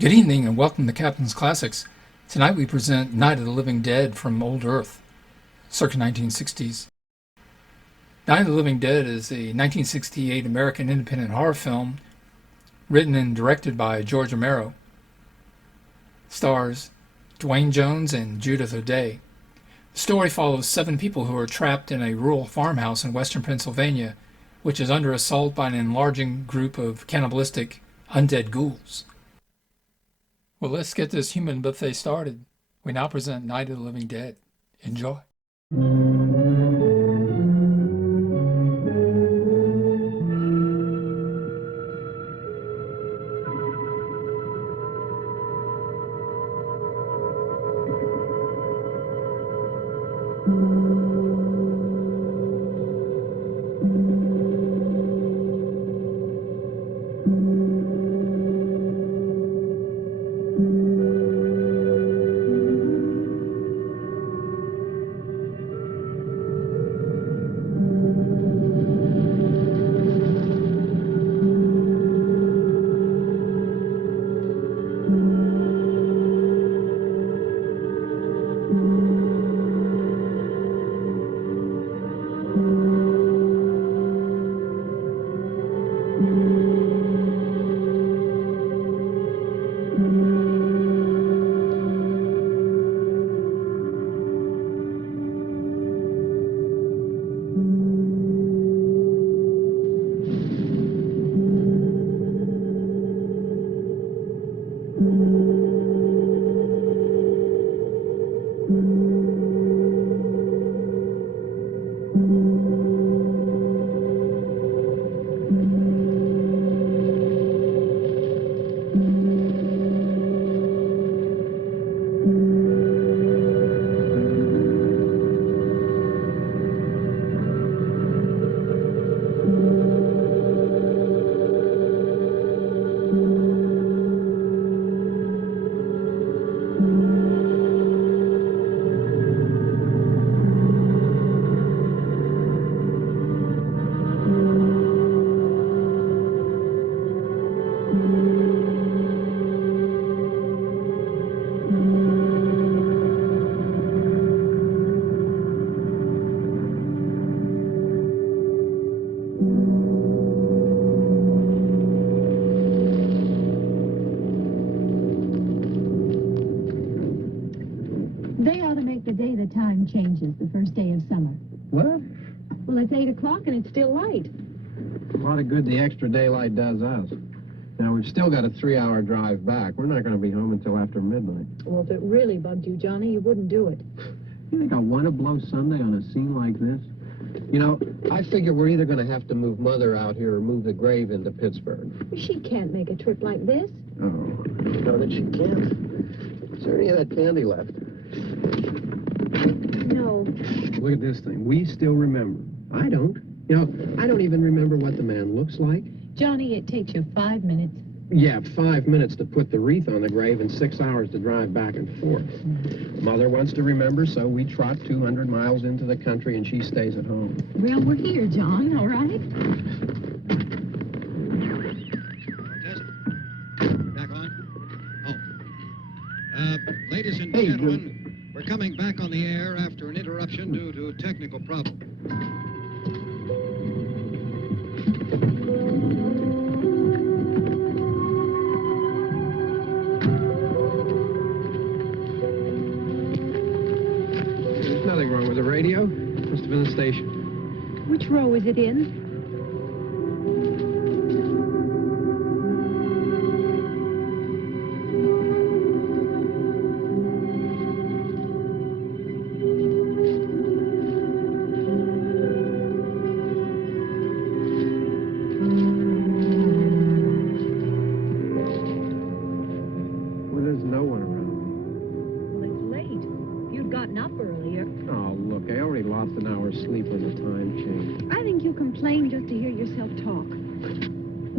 Good evening and welcome to Captain's Classics. Tonight we present Night of the Living Dead from Old Earth, circa 1960s. Night of the Living Dead is a 1968 American independent horror film written and directed by George Romero. Stars Dwayne Jones and Judith O'Dea. The story follows 7 people who are trapped in a rural farmhouse in western Pennsylvania, which is under assault by an enlarging group of cannibalistic undead ghouls. Well, let's get this human buffet started. We now present Night of the Living Dead. Enjoy. They ought to make the day the time changes, the first day of summer. What? Well, it's 8 o'clock and it's still light. A lot of good the extra daylight does us. Now, we've still got a 3-hour drive back. We're not going to be home until after midnight. Well, if it really bugged you, Johnny, you wouldn't do it. You think I want to blow Sunday on a scene like this? You know, I figure we're either going to have to move Mother out here or move the grave into Pittsburgh. She can't make a trip like this. Oh, no, that she can't. Is there any of that candy left? No. Look at this thing. We still remember. I don't. You know, I don't even remember what the man looks like. Johnny, it takes you 5 minutes. Yeah, 5 minutes to put the wreath on the grave and 6 hours to drive back and forth. Mother wants to remember, so we trot 200 miles into the country and she stays at home. Well, we're here, John, all right? Back on? Oh. Ladies and Hey, gentlemen, we're coming back on the air after an interruption due to a technical problem. There's nothing wrong with the radio. Must have been the station. Which row is it in? Well, there's no one around. Well, it's late. You'd gotten up earlier. Oh, look, I already lost an hour's sleep when the time changed. I think you complain just to hear yourself talk.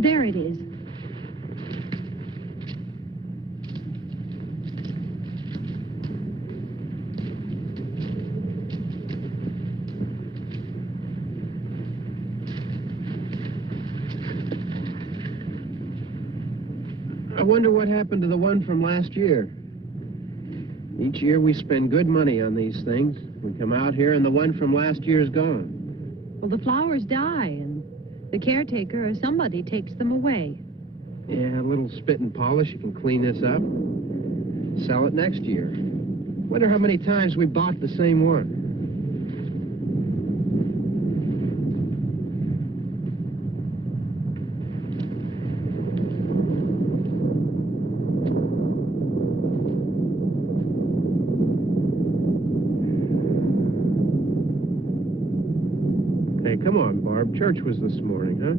There it is. I wonder what happened to the one from last year. Each year we spend good money on these things. We come out here and the one from last year's gone. Well, the flowers die, and the caretaker or somebody takes them away. Yeah, a little spit and polish. You can clean this up. Sell it next year. Wonder how many times we bought the same one. Hey, come on, Barb. Church was this morning, huh?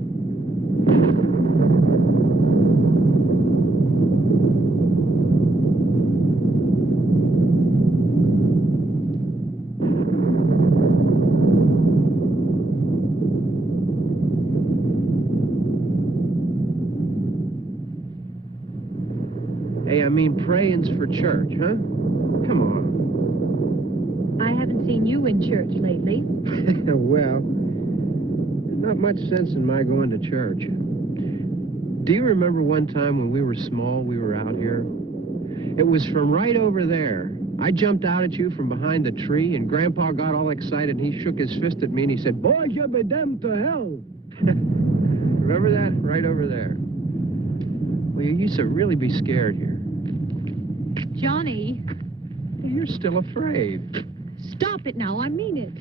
Hey, I mean praying's for church, huh? Come on. I haven't seen you in church lately. Well, not much sense in my going to church. Do you remember one time when we were small, we were out here? It was from right over there. I jumped out at you from behind the tree, and Grandpa got all excited, and he shook his fist at me, and he said, "Boy, you'll be damned to hell." Remember that? Right over there. Well, you used to really be scared here. Johnny, You're still afraid. stop it now. I mean it.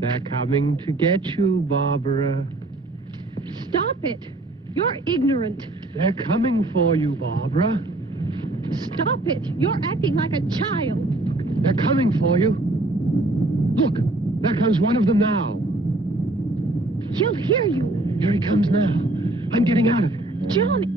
They're coming to get you, Barbara. Stop it. You're ignorant. They're coming for you, Barbara. Stop it. You're acting like a child. They're coming for you. Look, there comes one of them now. He'll hear you. Here he comes now. I'm getting out of here. Johnny.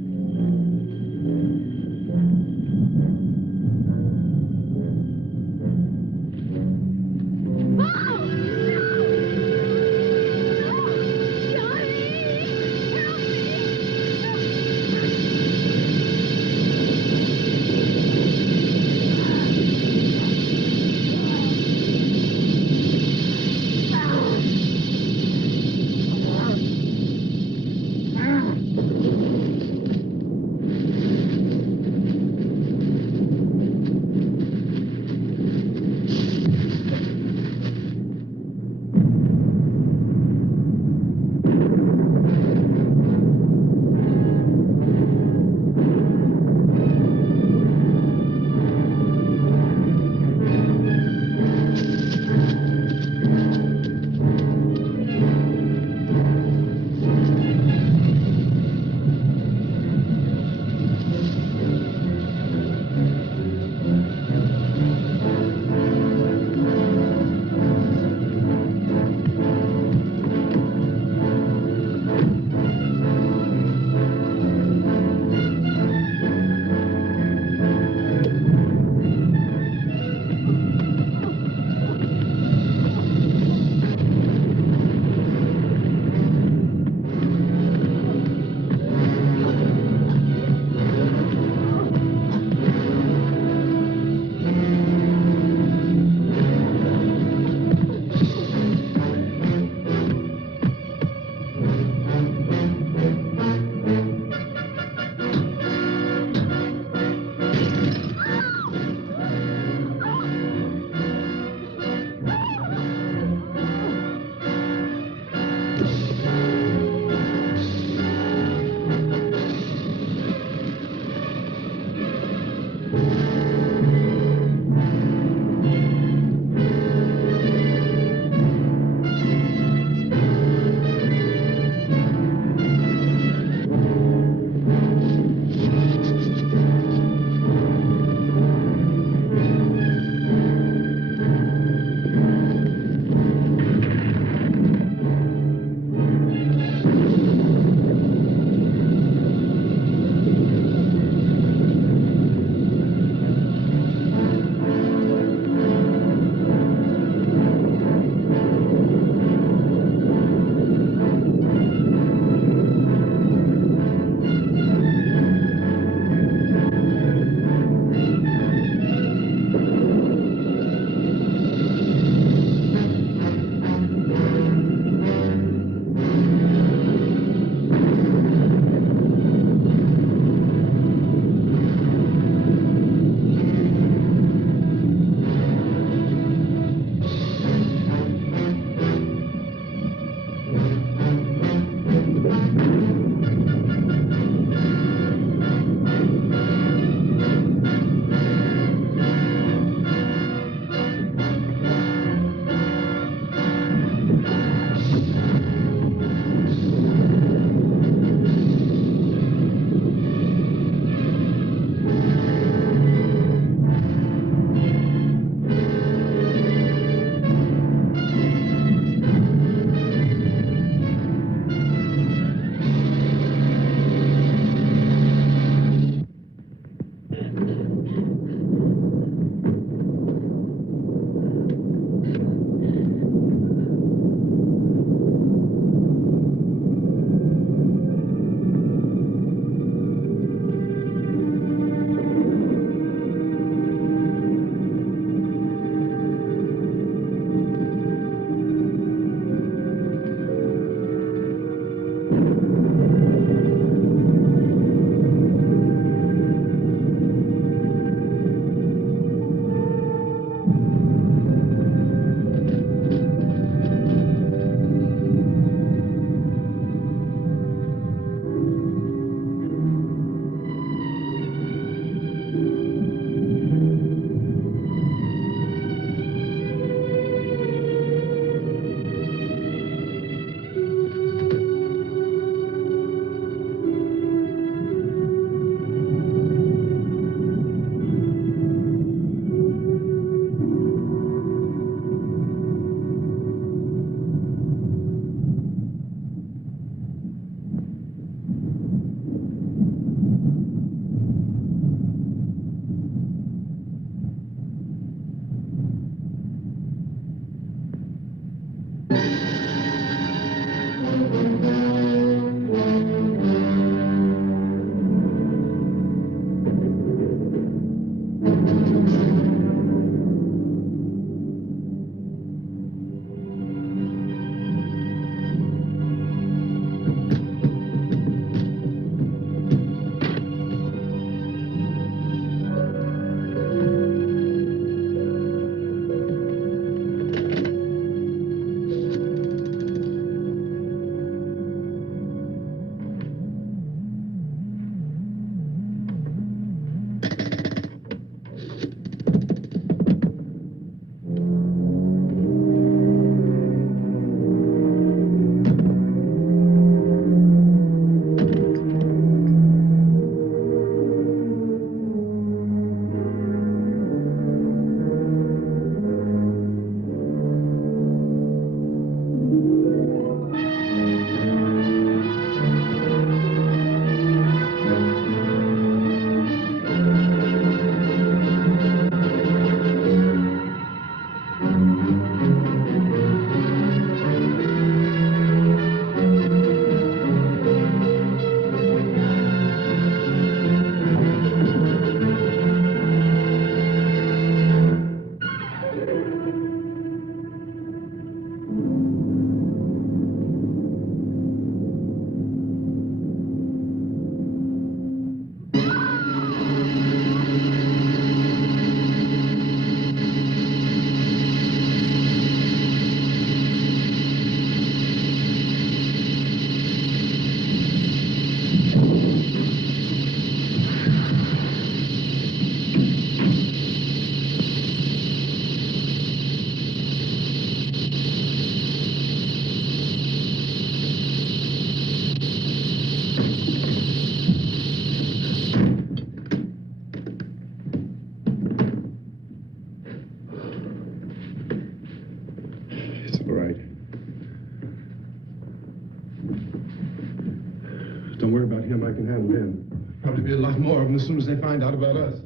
him, I can handle him. Probably be a lot more of them as soon as they find out about us.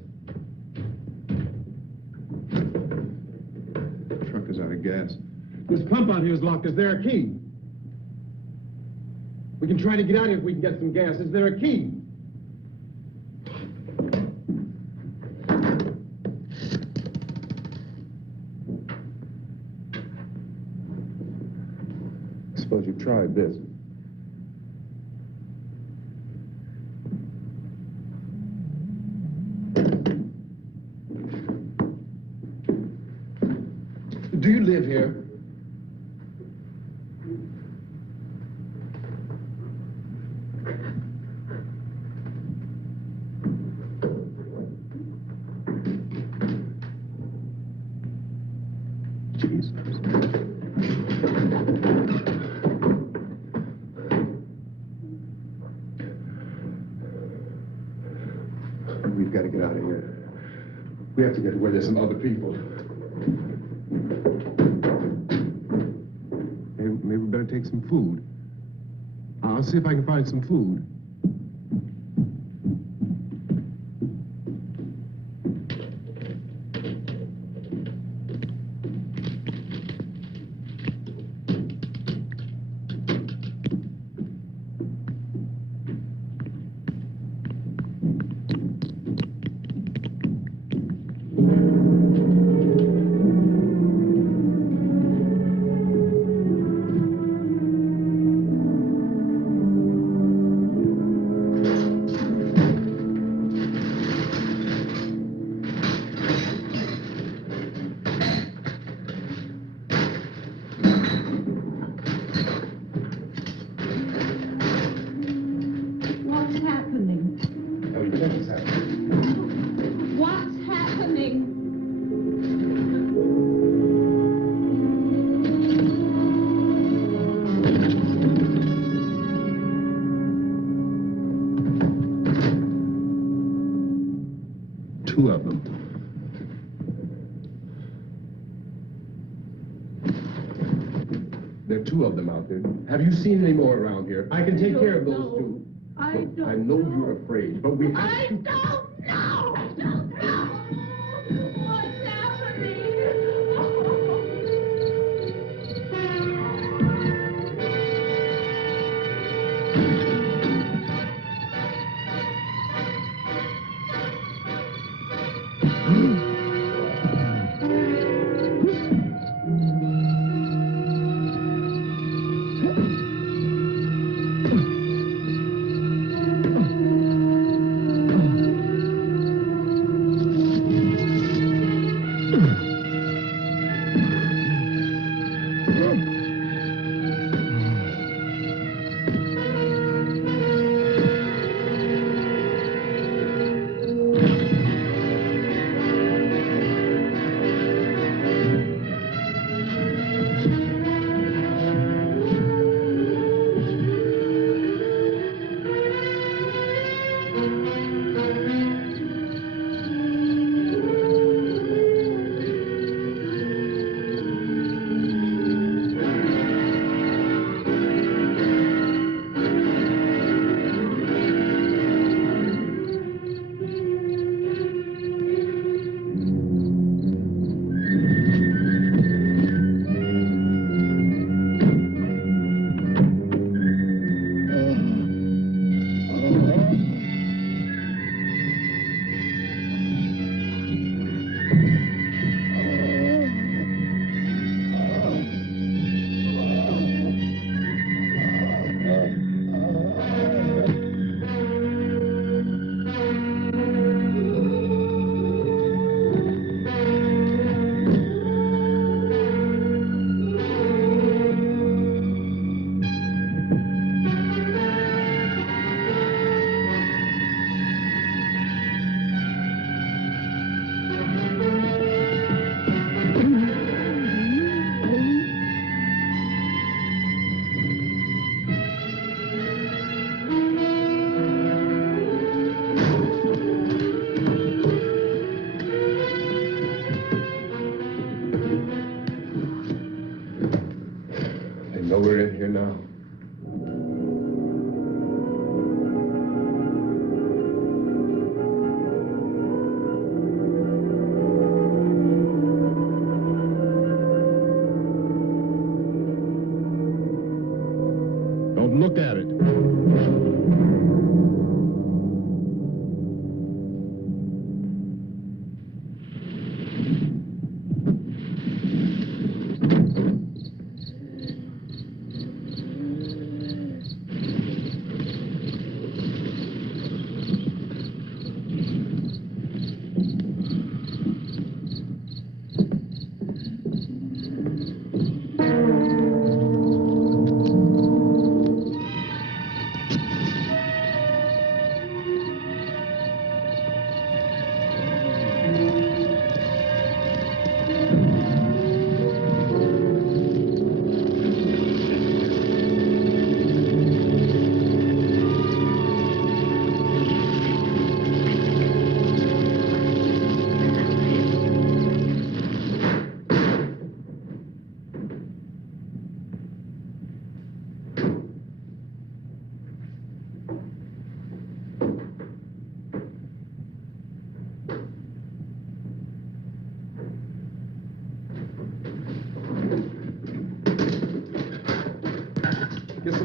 The truck is out of gas. This pump out here is locked. Is there a key? We can try to get out here if we can get some gas. Is there a key? I suppose you've tried this. Do you live here? Jesus. We've got to get out of here. We have to get to where there's some other people. Maybe we better take some food. I'll see if I can find some food. What's happening? How do you think it's happening? What's happening? Two of them. There are two of them out there. Have you seen any more around here? I can take care of those two. I Look, don't I know you're afraid, but we have I to... don't know! I don't know! What's happening? We're in here now.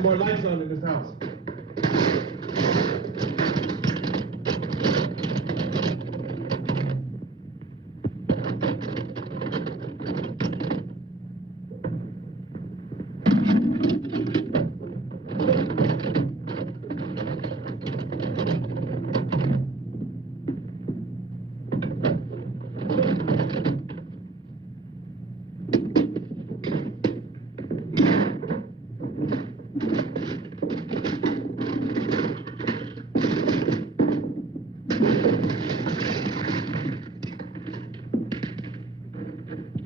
more lights on in this house.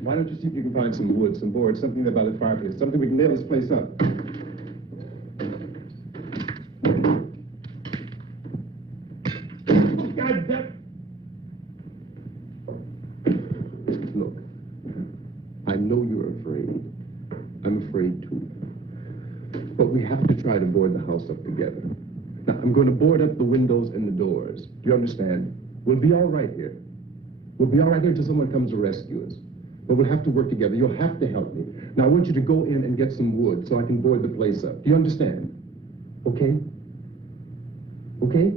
Why don't you see if you can find some wood, some boards, something about the fireplace, something we can nail this place up. God damn. Look, I know you're afraid. I'm afraid too. But we have to try to board the house up together. Now, I'm going to board up the windows and the doors. Do you understand? We'll be all right here. We'll be all right here until someone comes to rescue us. But we'll have to work together. You'll have to help me. Now, I want you to go in and get some wood so I can board the place up. Do you understand? Okay? Okay?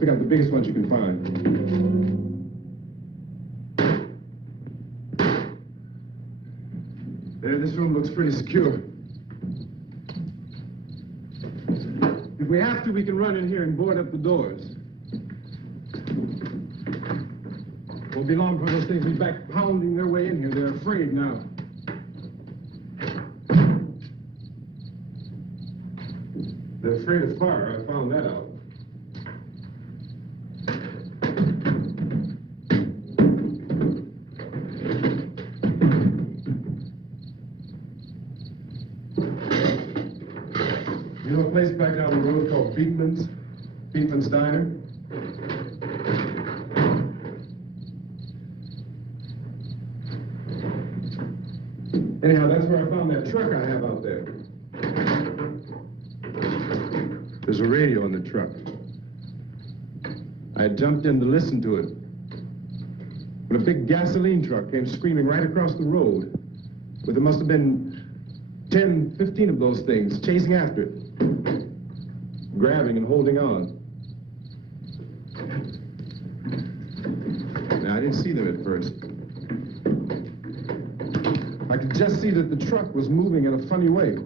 Pick out the biggest ones you can find. There, this room looks pretty secure. If we have to, we can run in here and board up the doors. Won't be long before those things be back pounding their way in here. They're afraid now. They're afraid of fire. I found that out. You know a place back down the road called Beekman's Diner? Anyhow, that's where I found that truck I have out there. There's a radio in the truck. I had jumped in to listen to it when a big gasoline truck came screaming right across the road. But there must have been 10, 15 of those things chasing after it, grabbing and holding on. Now, I didn't see them at first. I could just see that the truck was moving in a funny way.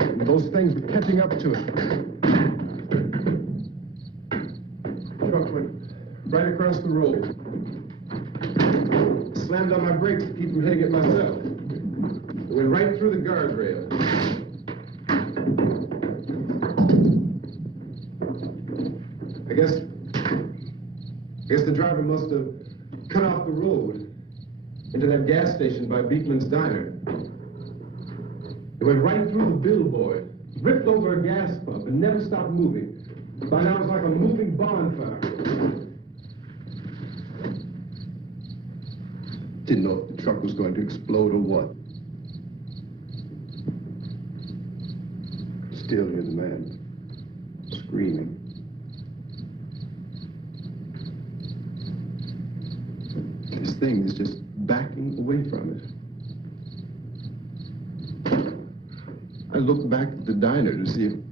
And those things were catching up to it. The truck went right across the road. Slammed on my brakes to keep from hitting it myself. It went right through the guardrail. I guess the driver must have cut off the road into that gas station by Beekman's Diner. It went right through the billboard, ripped over a gas pump, and never stopped moving. By now, it was like a moving bonfire. Didn't know if the truck was going to explode or what. Still hear the man screaming. This thing is just backing away from it. I looked back at the diner to see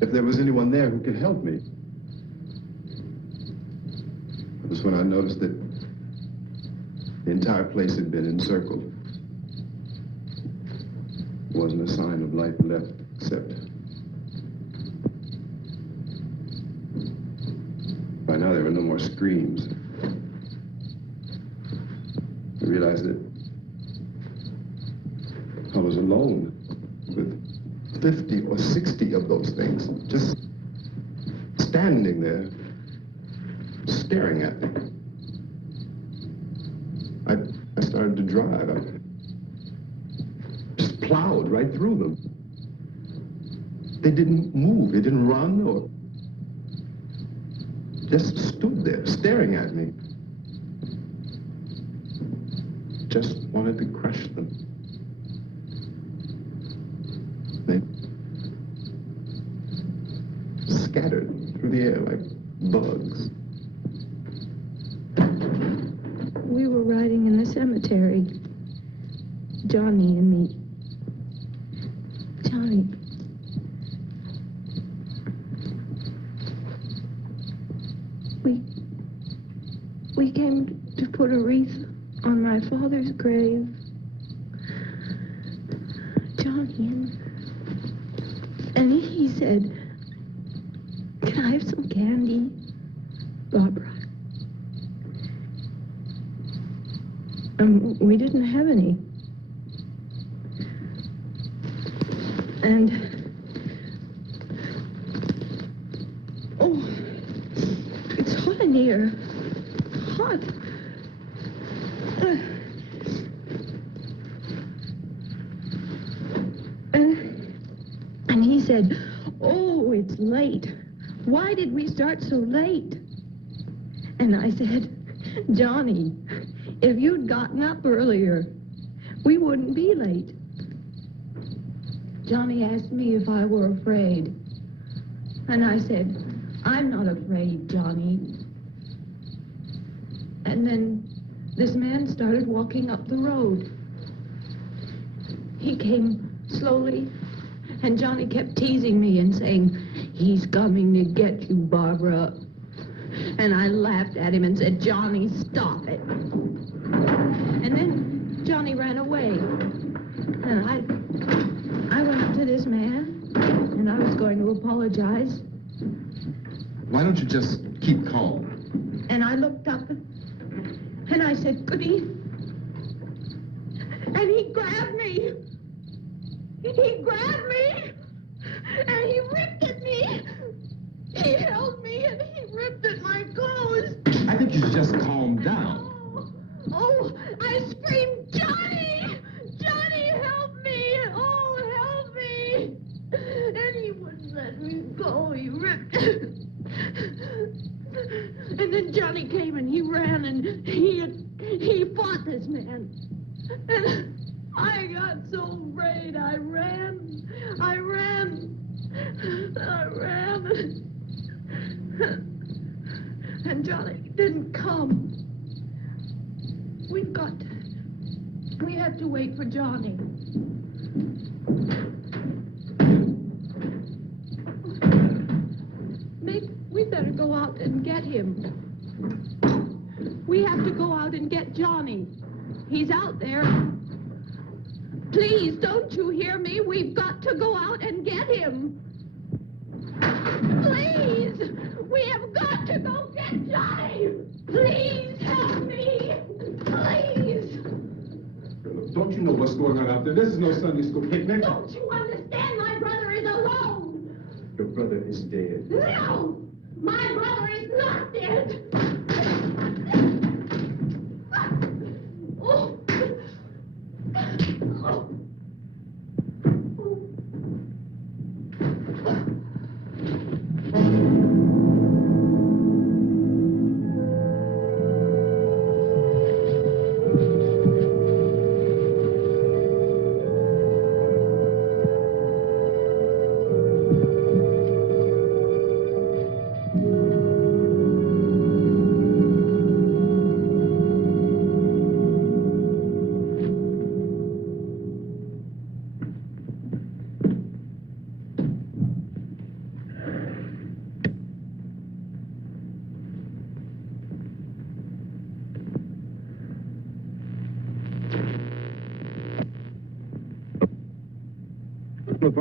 if there was anyone there who could help me. It was when I noticed that the entire place had been encircled. There wasn't a sign of life left, except by now there were no more screams. I realized that I was alone with 50 or 60 of those things, just standing there, staring at me. I started to drive. I just plowed right through them. They didn't move. They didn't run or just stood there staring at me. Just wanted to crush them. They scattered through the air like bugs. We were riding in the cemetery, Johnny and me. Johnny. We came to put a wreath on my father's grave. Johnny, and he said, "Can I have some candy, Barbara?" And we didn't have any. And, oh, it's hot in here. Hot. And he said, "Oh, it's late. Why did we start so late?" And I said, "Johnny, if you'd gotten up earlier, we wouldn't be late." Johnny asked me if I were afraid. And I said, "I'm not afraid, Johnny." And then this man started walking up the road. He came slowly, and Johnny kept teasing me and saying, "He's coming to get you, Barbara." And I laughed at him and said, "Johnny, stop it." And then Johnny ran away. And I went up to this man, and I was going to apologize. Why don't you just keep calm? And I looked up, and I said, "Goody." And he grabbed me. He grabbed me, and he ripped at me. He held me, and he ripped at my clothes. I think you should just calm down. Oh, I screamed, "Johnny! Johnny, help me! Oh, help me!" And he wouldn't let me go. He ripped. And then Johnny came and he ran and he fought this man. And I got so afraid. I ran. I ran. And Johnny didn't come. We have to wait for Johnny. Mick, we better go out and get him. We have to go out and get Johnny. He's out there. Please, don't you hear me? We've got to go out and get him. Please! We have got to go get Johnny! Please help me! Please! Don't you know what's going on out there? This is no Sunday school picnic. Don't you understand? My brother is alone! Your brother is dead. No! My brother is not dead! Oh. Oh.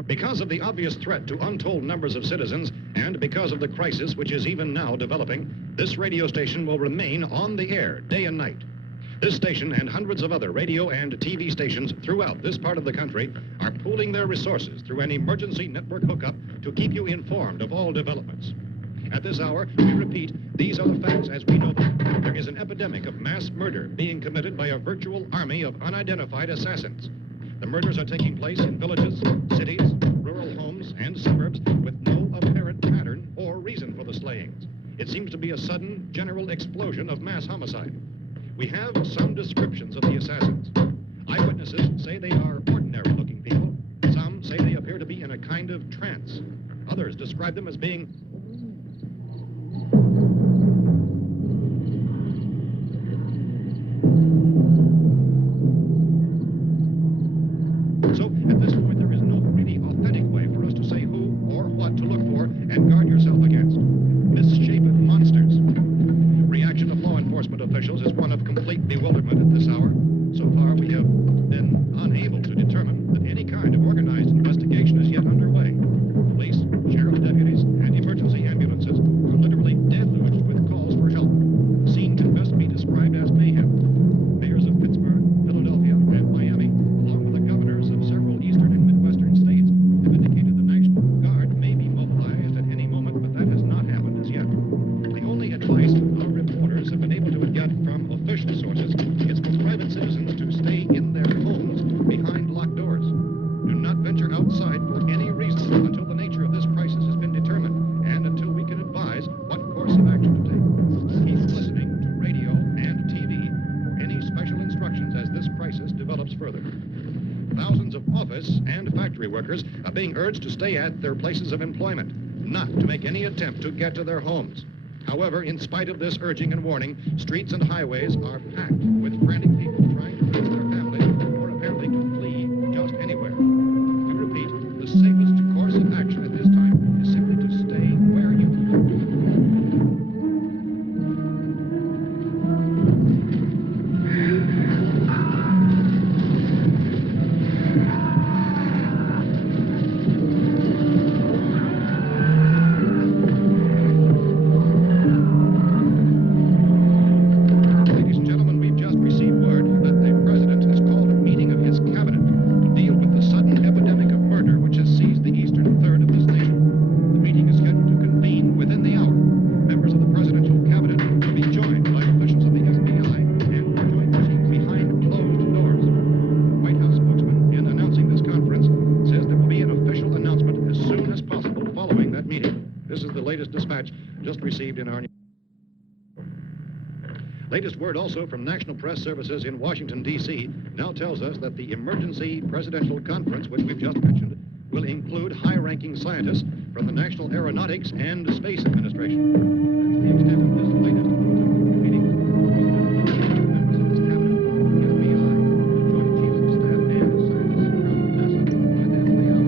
Because of the obvious threat to untold numbers of citizens, and because of the crisis which is even now developing, this radio station will remain on the air day and night. This station and hundreds of other radio and TV stations throughout this part of the country are pooling their resources through an emergency network hookup to keep you informed of all developments. At this hour, we repeat, these are the facts as we know them. There is an epidemic of mass murder being committed by a virtual army of unidentified assassins. The murders are taking place in villages, cities, rural homes, and suburbs with no apparent pattern or reason for the slayings. It seems to be a sudden, general explosion of mass homicide. We have some descriptions of the assassins. Eyewitnesses say they are ordinary-looking people. Some say they appear to be in a kind of trance. Others describe them as being So, at this point, there is no really authentic way for us to say who or what to look for and guard yourself against. Misshapen monsters. Reaction of law enforcement officials is one of complete bewilderment at this hour. So far, we have been unable to determine that any kind of organized investigation is yet underway. Police, sheriff deputies, and emergency ambulances are literally deluged with calls for help. The scene can best be described as mayhem. Mayors of Pittsburgh, Philadelphia, and Miami, along with the governors of several eastern and midwestern states, have indicated the National Guard may be mobilized at any moment, but that has not happened as yet. The only advice our reporters have been able to get from official sources is for private citizens to stay in their homes behind locked doors. Do not venture outside for any reason until the nature of this crisis has been determined and until we can advise what course of action to take. Keep listening to radio and TV for any special instructions as this crisis develops further. Thousands of office and factory workers are being urged to stay at their places of employment, not to make any attempt to get to their homes. However, in spite of this urging and warning, streets and highways are packed with frantic people trying to reach their families or apparently to flee just anywhere. We repeat, the safest course of action at this time is simply to stay where you are. Ladies and gentlemen, we've just received word that the president has called a meeting of his cabinet to deal with the sudden epidemic of murder which has seized the eastern third of this nation. The meeting is scheduled to convene within the hour. Members of the presidential cabinet will be joined by officials of the FBI and will join proceedings behind closed doors. The White House spokesman, in announcing this conference, says there will be an official announcement as soon as possible following that meeting. This is the latest dispatch just received in our latest word also from National Press Services in Washington, D.C. now tells us that the emergency presidential conference, which we've just mentioned, will include high-ranking scientists from the National Aeronautics and Space Administration. That's the extent of this latest meeting. Members of this cabinet, the FBI, the Joint Chiefs of Staff, and scientists from NASA with them layout.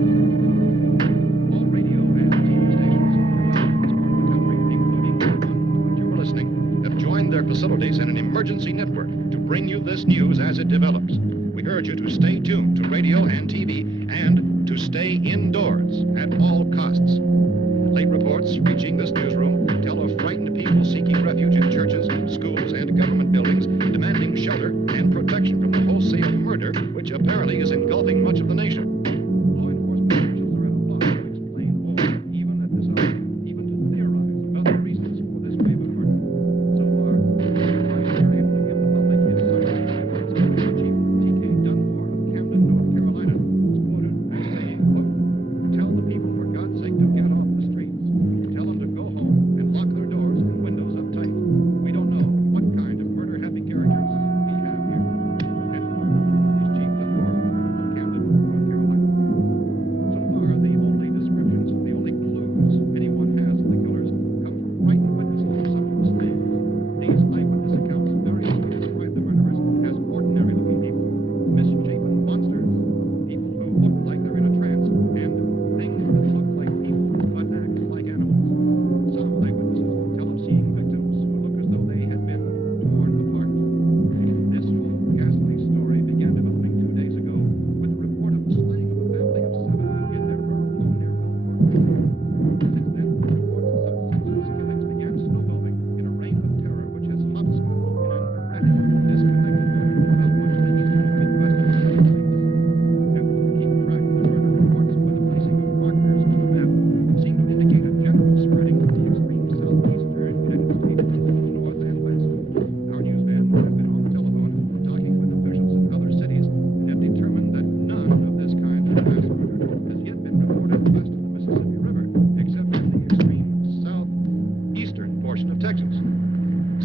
All radio and TV stations in this part of the country, including the one to which you are listening, have joined their facilities in an emergency network to bring you this news as it develops. We urge you to stay tuned to radio and TV and to stay indoors at all costs. Late reports reaching this newsroom tell of frightened people seeking refuge in churches, schools, and government buildings, demanding shelter and protection from the wholesale murder, which apparently is engulfing much of the nation. Law enforcement officials are at a loss to explain or, even at this hour, even to theorize about the reasons for this wave of murder. So far, the advice they're able to give the public is summary efforts of Chief T.K. Dunmore of Camden, North Carolina, was quoted as saying, quote, "Tell the people, for God's sake, to get off the streets. Tell them to go home and lock their doors and windows up tight. We don't know what kind of murder-happy characters we have here." End quote. Is Chief Dunmore of Camden, North Carolina. So far, the only descriptions, the only clues anyone has of the killers come from frightened witnesses of someone's name. These eyewitness accounts variously describe the murderers as ordinary-looking people, misshapen monsters, people who look like they're in a trance, and things that look like people but act like animals. Some eyewitnesses tell of seeing victims who look as though they had been torn apart. This whole ghastly story began developing 2 days ago with the report of the slaying of a family of 7 in their rural home near Gulfport. Since then, reports of such senseless killings began snowballing in a reign of terror which has hobscotched in an erratic, disconnected mode throughout much of the eastern Midwestern United States. Efforts to keep track of the murder reports by the placing of markers on a map seem to indicate a general spreading of the extreme southeastern United States to the north and west. Our newsmen have been on the telephone talking with officials in other cities and have determined that none of this kind of mass murder has yet been reported west of the Mississippi River, except in the extreme southeastern portion of Texas.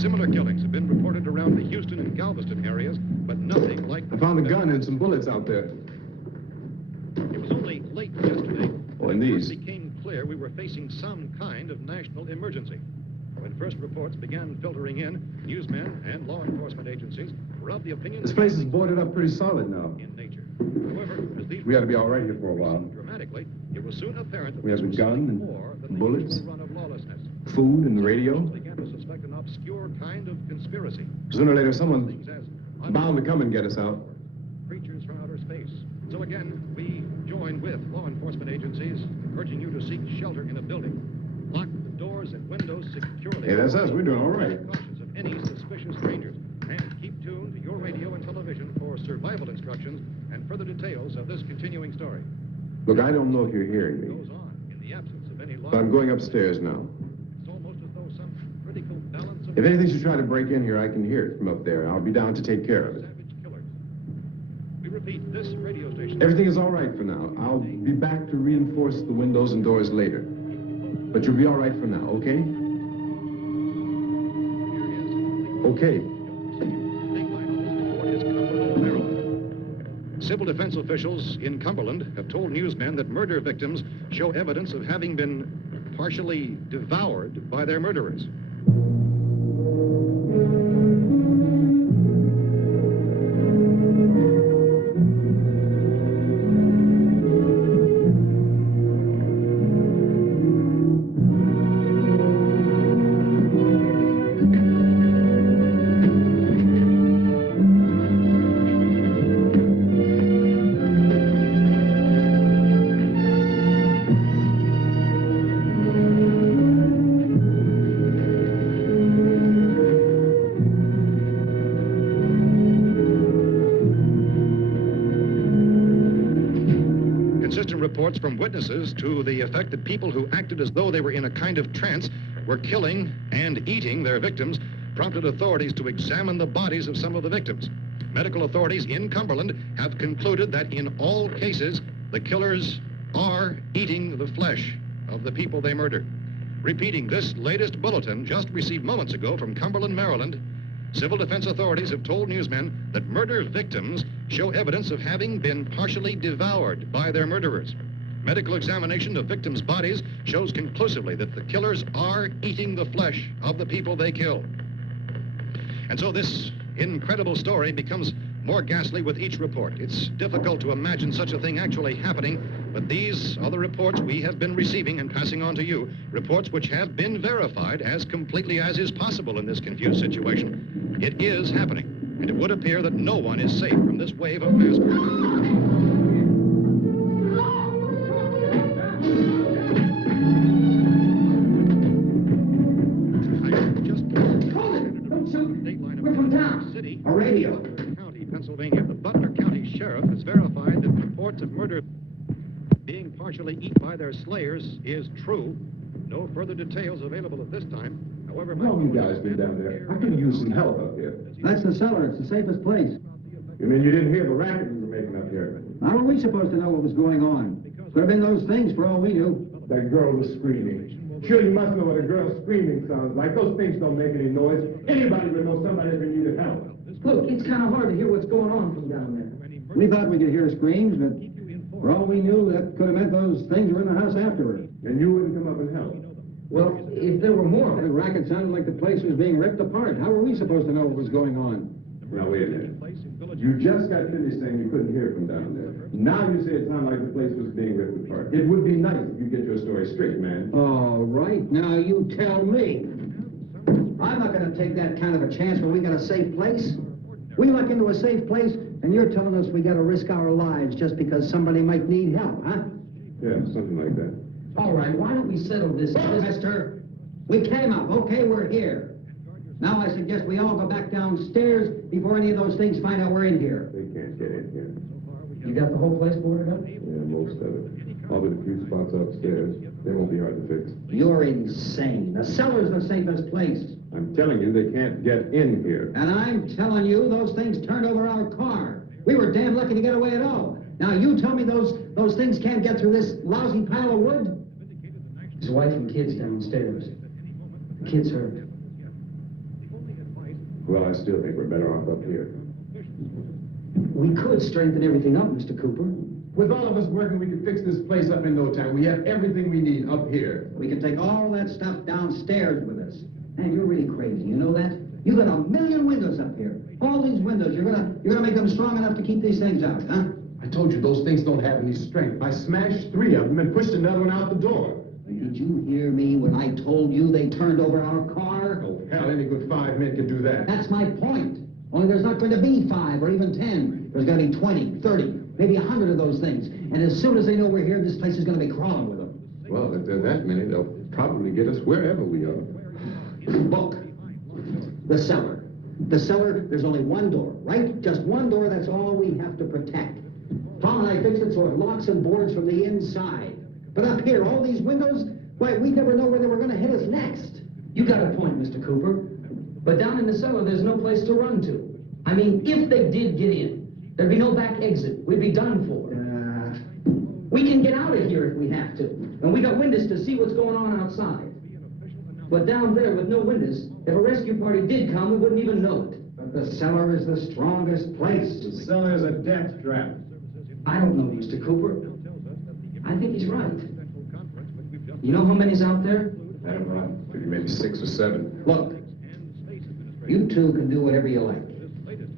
Similar killings have been reported around the Houston and Galveston areas, but nothing like I found a gun and some bullets out there. It was only late yesterday Oh, when and it these. became clear we were facing some kind of national emergency. When first reports began filtering in, newsmen and law enforcement agencies were of the opinion This place is boarded up pretty solid now. in nature. However, as these We ought to be all right here for a while. dramatically, it was soon apparent that We have this a was gun something and more than the bullets. usual run of lawlessness. Food and the radio. Some began to suspect an obscure kind of conspiracy. Sooner or later, someone Things as bound to come and get us out. creatures from outer space. So again, we join with law enforcement agencies, urging you to seek shelter in a building. Lock the doors and windows securely. Hey, that's us. We're doing all right. Cautious of any suspicious strangers. And keep tuned to your radio and television for survival instructions and further details of this continuing story. Look, I don't know if you're hearing It me, goes on in the absence of any law. but I'm going upstairs now. It's almost as though some critical balance of If anything should try to break in here, I can hear it from up there. I'll be down to take care of it. savage killers. We repeat, this radio station. Everything is all right for now. I'll be back to reinforce the windows and doors later. But you'll be all right for now, okay? Okay. Civil defense officials in Cumberland have told newsmen that murder victims show evidence of having been partially devoured by their murderers. Reports from witnesses to the effect that people who acted as though they were in a kind of trance were killing and eating their victims prompted authorities to examine the bodies of some of the victims. Medical authorities in Cumberland have concluded that in all cases, the killers are eating the flesh of the people they murdered. Repeating this latest bulletin just received moments ago from Cumberland, Maryland, civil defense authorities have told newsmen that murder victims show evidence of having been partially devoured by their murderers. Medical examination of victims' bodies shows conclusively that the killers are eating the flesh of the people they kill. And so this incredible story becomes more ghastly with each report. It's difficult to imagine such a thing actually happening, but these are the reports we have been receiving and passing on to you, reports which have been verified as completely as is possible in this confused situation. It is happening, and it would appear that no one is safe from this wave of mass murder. We're from town. City, A radio. County, Pennsylvania. The Butler County Sheriff has verified that reports of murder being partially eaten by their slayers is true. No further details available at this time. However, How long you guys been down there? I can use some help up here. That's the cellar. It's the safest place. You mean you didn't hear the racket we were making up here? How were we supposed to know what was going on? Could have been those things for all we knew. That girl was screaming. Sure, you must know what a girl screaming sounds like. Those things don't make any noise. Anybody would know somebody ever needed help. Look, it's kind of hard to hear what's going on from down there. We thought we could hear screams, but for all we knew, that could have meant those things were in the house afterward. And you wouldn't come up and help. Well, if there were more The racket sounded like the place was being ripped apart. How were we supposed to know what was going on? Now, wait a minute. You just got finished saying you couldn't hear from down there. Now you say it sounded like the place was being ripped apart. It would be nice if you get your story straight, man. All right, now you tell me. I'm not going to take that kind of a chance when we got a safe place. We luck into a safe place, and you're telling us we got to risk our lives just because somebody might need help, huh? Yeah, something like that. All right, why don't we settle this? Look, mister, we came up. Okay, we're here. Now I suggest we all go back downstairs before any of those things find out we're in here. They can't get in here. You got the whole place boarded up? Yeah, most of it. All but a few spots upstairs. They won't be hard to fix. You're insane. The cellar's the safest place. I'm telling you, they can't get in here. And I'm telling you, those things turned over our car. We were damn lucky to get away at all. Now you tell me those things can't get through this lousy pile of wood? His wife and kids downstairs. The kid's hurt. Well, I still think we're better off up here. We could strengthen everything up, Mr. Cooper. With all of us working, we can fix this place up in no time. We have everything we need up here. We can take all that stuff downstairs with us. Man, you're really crazy. You know that? You got 1,000,000 windows up here. All these windows, you're gonna make them strong enough to keep these things out, huh? I told you those things don't have any strength. I smashed 3 of them and pushed another one out the door. Did you hear me when I told you they turned over our car? Oh, hell, any good 5 men can do that. That's my point. Only there's not going to be 5 or even 10. There's going to be 20, 30, maybe 100 of those things. And as soon as they know we're here, this place is going to be crawling with them. Well, if there are that many, they'll probably get us wherever we are. Look, the cellar. The cellar, there's only one door, right? Just one door, that's all we have to protect. Tom and I fixed it so it locks and boards from the inside. But up here, all these windows, why, we never know where they were going to hit us next. You got a point, Mr. Cooper. But down in the cellar, there's no place to run to. I mean, if they did get in, there'd be no back exit. We'd be done for. We can get out of here if we have to. And we got windows to see what's going on outside. But down there with no windows, if a rescue party did come, we wouldn't even know it. But the cellar is the strongest place. The cellar is a death trap. I don't know, Mr. Cooper. I think he's right. You know how many's out there? I don't know. Maybe 6 or 7. Look, you two can do whatever you like.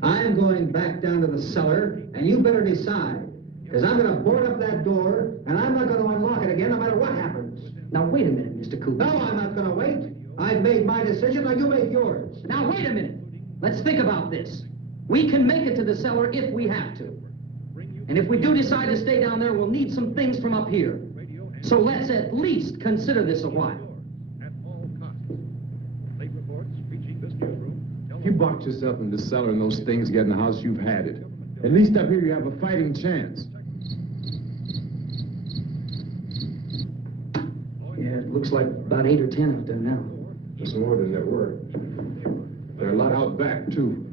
I'm going back down to the cellar, and you better decide. Because I'm going to board up that door, and I'm not going to unlock it again no matter what happens. Now, wait a minute, Mr. Cooper. No, I'm not going to wait. I've made my decision, now you make yours. Now, wait a minute. Let's think about this. We can make it to the cellar if we have to. And if we do decide to stay down there, we'll need some things from up here. So let's at least consider this a while. If you box yourself in the cellar and those things get in the house, you've had it. At least up here you have a fighting chance. Yeah, it looks like about 8 or 10 out there now. There's more than there were. There are a lot out back, too.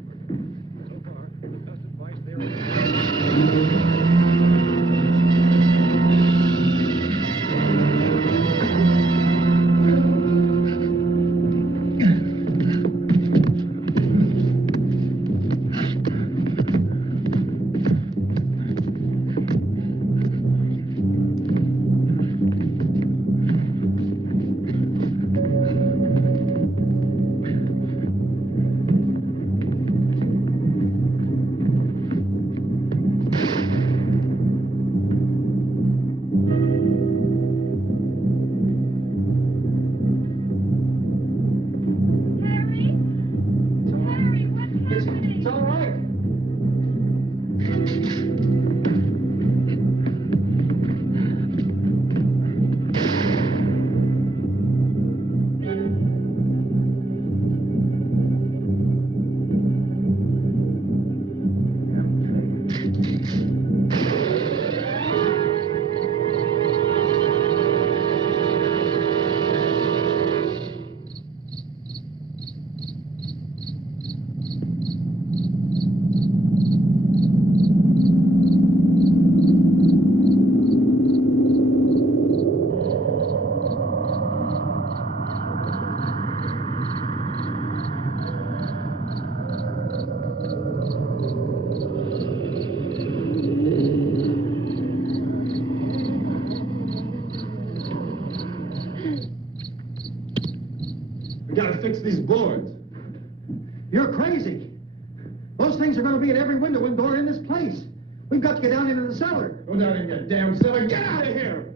It's all right. We gotta fix these boards. You're crazy. Those things are going to be at every window and door in this place. We've got to get down into the cellar. Go down in your damn cellar. Get out of here!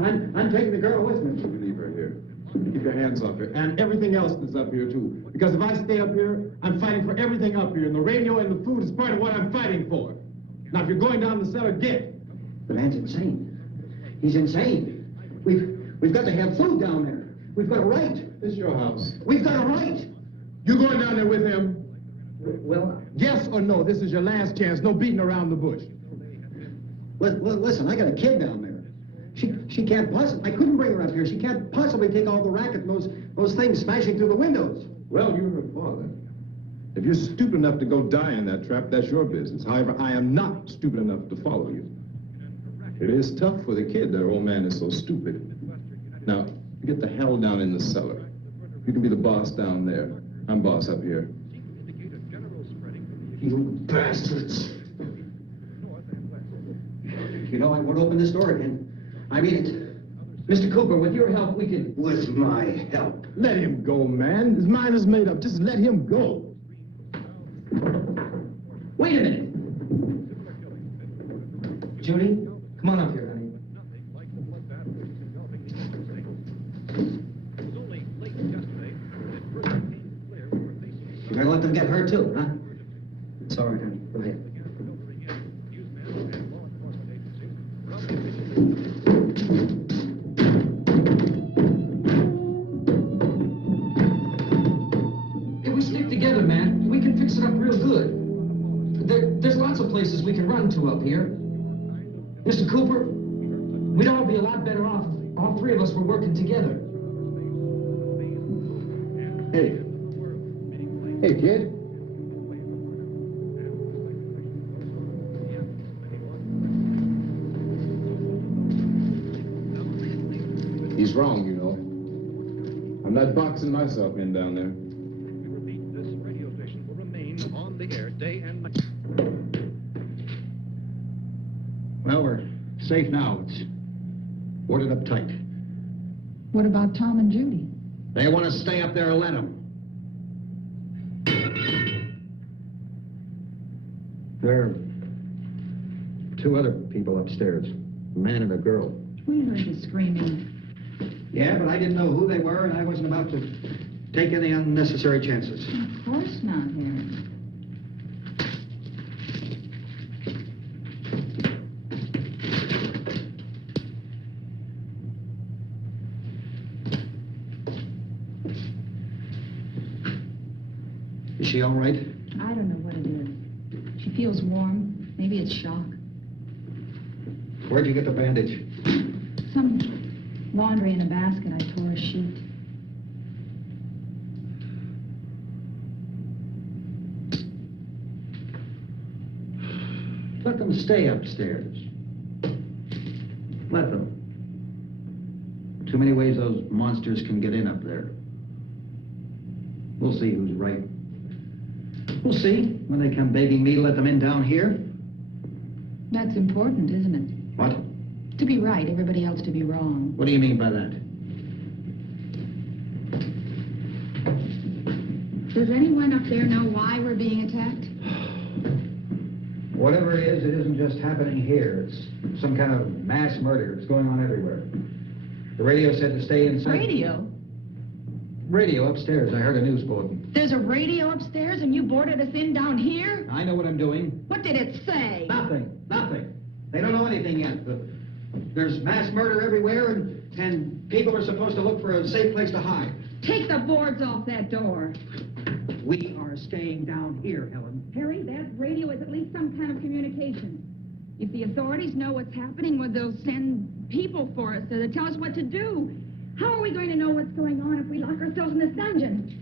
I'm taking the girl with me. You leave her here. Keep your hands off her. And everything else that's up here, too. Because if I stay up here, I'm fighting for everything up here. And the radio and the food is part of what I'm fighting for. Now, if you're going down the cellar, get. The man's insane. He's insane. We've got to have food down there. We've got a right. This is your house. We've got a right. You going down there with him? Well, Yes or no? This is your last chance. No beating around the bush. listen, I got a kid down there. She can't possibly, I couldn't bring her up here. She can't possibly take all the racket and those things smashing through the windows. Well, you're her father. If you're stupid enough to go die in that trap, that's your business. However, I am not stupid enough to follow you. It is tough for the kid that her old man is so stupid. Now, you get the hell down in the cellar. You can be the boss down there. I'm boss up here. You bastards. You know, I won't open this door again. I mean it. Mr. Cooper, with your help, we can... With my help. Let him go, man. His mind is made up. Just let him go. Wait a minute. Judy, come on up here, honey. You're gonna let them get hurt too, huh? It's all right, honey. Go ahead. If we stick together, man, we can fix it up real good. There's lots of places we can run to up here. Mr. Cooper, we'd all be a lot better off if all three of us were working together. Hey. Hey, kid. He's wrong, you know. I'm not boxing myself in down there. We repeat, this radio station will remain on the air day and night. Well, we're safe now. It's boarded up tight. What about Tom and Judy? They want to stay up there and let them. There are two other people upstairs, a man and a girl. We heard the screaming. Yeah, but I didn't know who they were, and I wasn't about to take any unnecessary chances. Of course not, Harry. Is she all right? I don't know what it is. She feels warm. Maybe it's shock. Where'd you get the bandage? Some laundry in a basket. I tore a sheet. Let them stay upstairs. Let them. Too many ways those monsters can get in up there. We'll see who's right. We'll see when they come begging me to let them in down here. That's important, isn't it? What? To be right, everybody else to be wrong. What do you mean by that? Does anyone up there know why we're being attacked? Whatever it isn't just happening here. It's some kind of mass murder. It's going on everywhere. The radio said to stay inside. Radio? Radio upstairs. I heard a news bulletin. There's a radio upstairs and you boarded us in down here? I know what I'm doing. What did it say? Nothing. They don't know anything yet. There's mass murder everywhere, and people are supposed to look for a safe place to hide. Take the boards off that door. We are staying down here, Helen. Harry, that radio is at least some kind of communication. If the authorities know what's happening, well, they'll send people for us to tell us what to do. How are we going to know what's going on if we lock ourselves in this dungeon?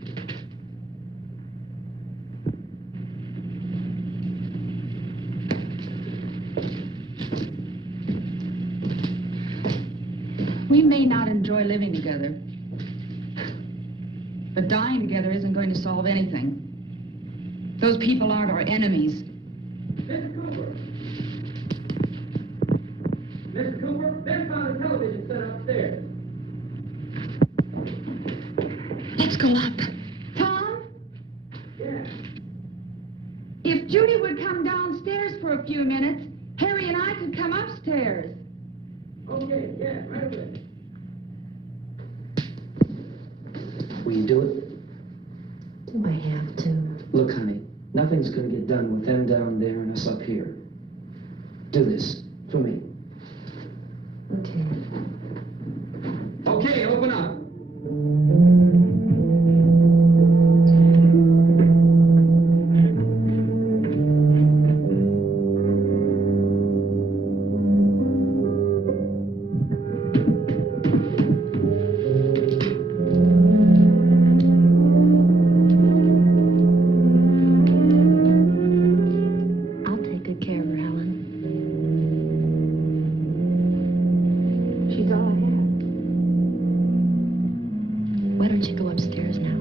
We may not enjoy living together, but dying together isn't going to solve anything. Those people aren't our enemies. Mr. Cooper! Mr. Cooper, Ben found a television set upstairs. Let's go up. Tom? Yeah. If Judy would come downstairs for a few minutes, Harry and I could come upstairs. Okay, yeah, right away. Will you do it? Do I have to? Look, honey, nothing's gonna get done with them down there and us up here. Do this for me. Okay. Okay, open up. I'll take good care of her, Helen. She's all I have. Why don't you go upstairs now?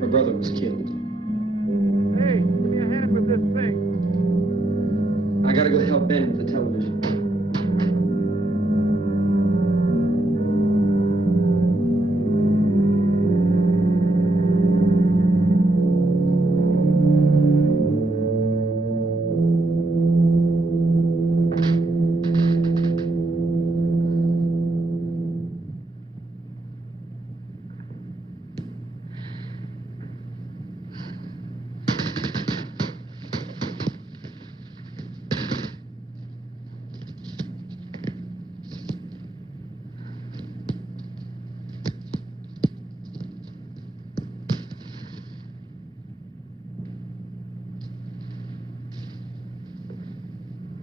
Her brother was killed. Hey, give me a hand with this thing. I gotta go help Ben with the television.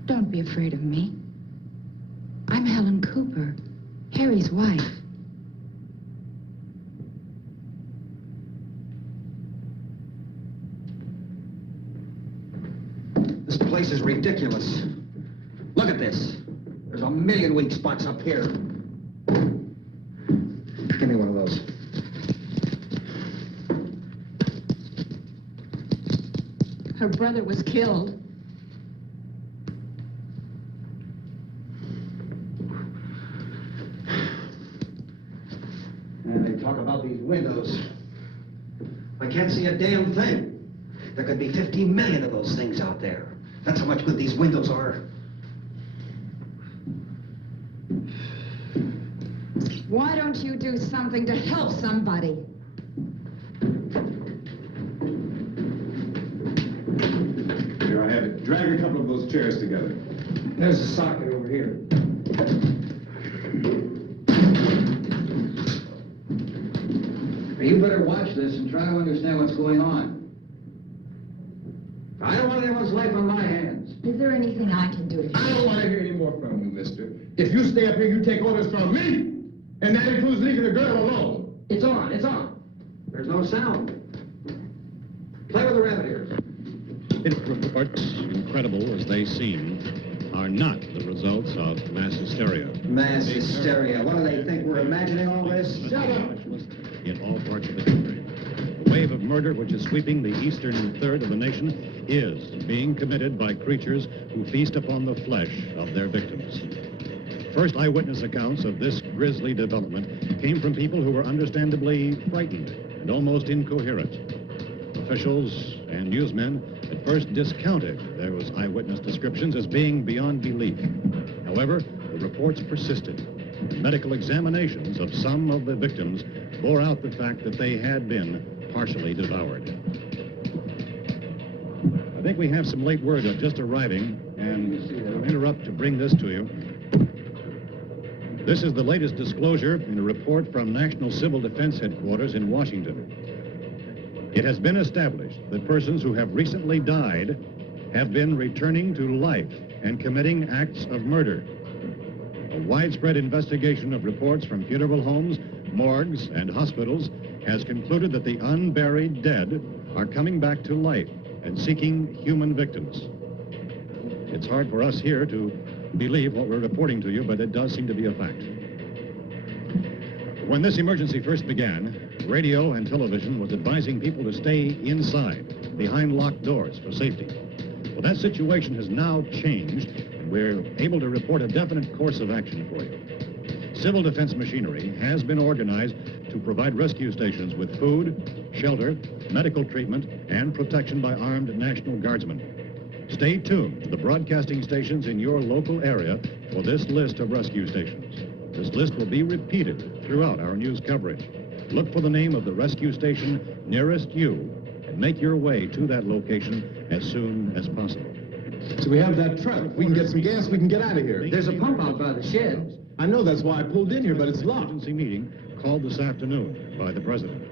Don't be afraid of me. I'm Helen Cooper, Harry's wife. This place is ridiculous. Look at this. There's a million weak spots up here. Give me one of those. Her brother was killed. And they talk about these windows. I can't see a damn thing. There could be 15 million of those things out there. That's how much good these windows are. Why don't you do something to help somebody? Here I have it. Drag a couple of those chairs together. There's a socket over here. You better watch this and try to understand what's going on. I don't want anyone's life on my hands. Is there anything I can do to I don't want to hear any more from you, mister. If you stay up here, you take orders from me. And that includes leaving the girl alone. It's on, it's on. There's no sound. Play with the rabbit ears. Reports, incredible as they seem, are not the results of mass hysteria. Mass hysteria. What do they think? We're imagining all this? Shut up! In all parts of the country. The wave of murder which is sweeping the eastern third of the nation is being committed by creatures who feast upon the flesh of their victims. First eyewitness accounts of this grisly development came from people who were understandably frightened and almost incoherent. Officials and newsmen at first discounted those eyewitness descriptions as being beyond belief. However, the reports persisted. Medical examinations of some of the victims bore out the fact that they had been partially devoured. I think we have some late word just arriving, and we'll interrupt to bring this to you. This is the latest disclosure in a report from National Civil Defense Headquarters in Washington. It has been established that persons who have recently died have been returning to life and committing acts of murder. A widespread investigation of reports from funeral homes, morgues, and hospitals has concluded that the unburied dead are coming back to life and seeking human victims. It's hard for us here to believe what we're reporting to you, but it does seem to be a fact. When this emergency first began, radio and television was advising people to stay inside, behind locked doors for safety. Well, that situation has now changed, and we're able to report a definite course of action for you. Civil defense machinery has been organized to provide rescue stations with food, shelter, medical treatment, and protection by armed National Guardsmen. Stay tuned to the broadcasting stations in your local area for this list of rescue stations. This list will be repeated throughout our news coverage. Look for the name of the rescue station nearest you and make your way to that location as soon as possible. So we have that truck. We can get some gas, we can get out of here. There's a pump out by the shed. I know, that's why I pulled in here, but it's locked. Emergency meeting called this afternoon by the President.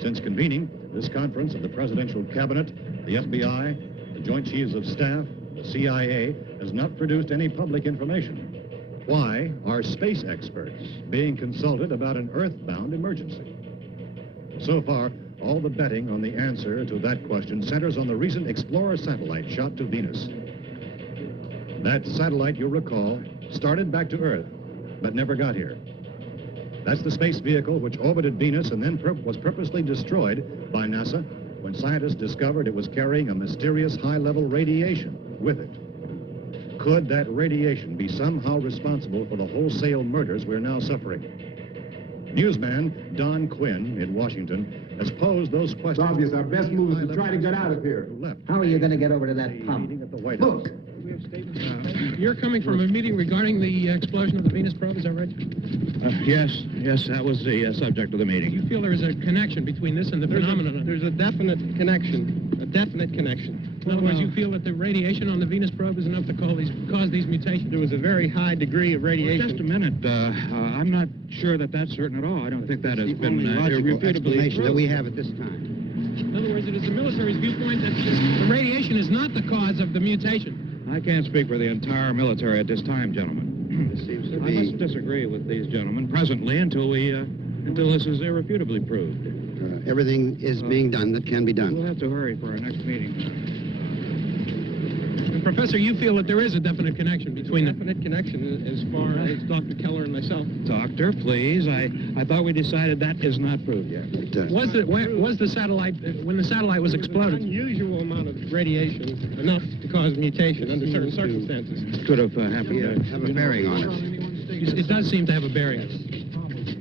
Since convening this conference of the Presidential Cabinet, the FBI, the Joint Chiefs of Staff, the CIA has not produced any public information. Why are space experts being consulted about an earthbound emergency? So far, all the betting on the answer to that question centers on the recent Explorer satellite shot to Venus. That satellite, you'll recall, started back to Earth, but never got here. That's the space vehicle which orbited Venus and then was purposely destroyed by NASA when scientists discovered it was carrying a mysterious high-level radiation with it. Could that radiation be somehow responsible for the wholesale murders we're now suffering? Newsman Don Quinn in Washington has posed those questions. It's obvious our best move is to try to get out of here. How are you going to get over to that pump? At the White House. Look, You're coming from a meeting regarding the explosion of the Venus probe, is that right? Yes, that was the subject of the meeting. You feel there is a connection between this and the phenomenon? There's a definite connection, In other words, you feel that the radiation on the Venus probe is enough to cause these mutations? There was a very high degree of radiation. Just a minute. I'm not sure that that's certain at all. I don't think that has been irrefutably explanation that we have at this time. In other words, it is the military's viewpoint that the radiation is not the cause of the mutation. I can't speak for the entire military at this time, gentlemen. This seems to I be... must disagree with these gentlemen presently until this is irrefutably proved. everything is being done that can be done. We'll have to hurry for our next meeting. Professor, you feel that there is a definite connection between them? Definite connection as far as Dr. Keller and myself. Doctor, please. I thought we decided that is not proved yet. Was the satellite, when the satellite was exploded? An unusual amount of radiation, enough to cause mutation under certain circumstances. Could have happened. Have a bearing on it. It does seem to have a bearing.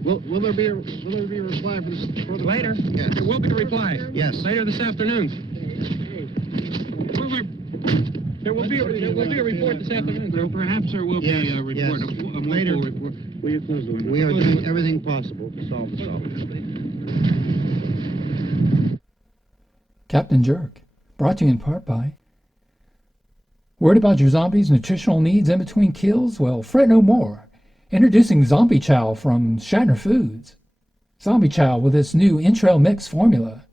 Will there be a reply for the Later? Yes. There will be a reply. Yes. Later this afternoon. There will be a report this afternoon. Perhaps there will be a report, yes. a Later. full report. Will you close the window? We are doing everything possible to solve the problem. CaptainJerk, brought to you in part by... Worried about your zombies' nutritional needs in between kills? Well, fret no more. Introducing Zombie Chow from Shatner Foods. Zombie Chow with its new Entrail Mix formula.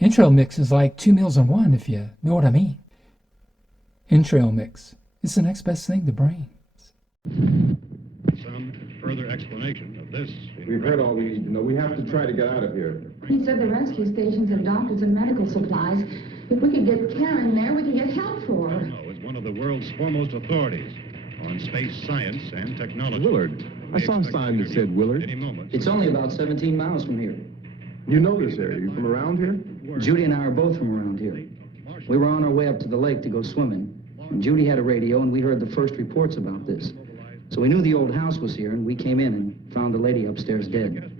Entrail Mix is like 2 meals in one, if you know what I mean. Entrail Mix. It's the next best thing to brains. Some further explanation of this. We've heard all we need to know. We have to try to get out of here. He said the rescue stations have doctors and medical supplies. If we could get Karen there, we could get help for her. No, is one of the world's foremost authorities on space science and technology. Willard. I saw a sign that said Willard. Any moment. It's only about 17 miles from here. You know this area. You from around here? Judy and I are both from around here. We were on our way up to the lake to go swimming. And Judy had a radio, and we heard the first reports about this. So we knew the old house was here, and we came in and found the lady upstairs dead.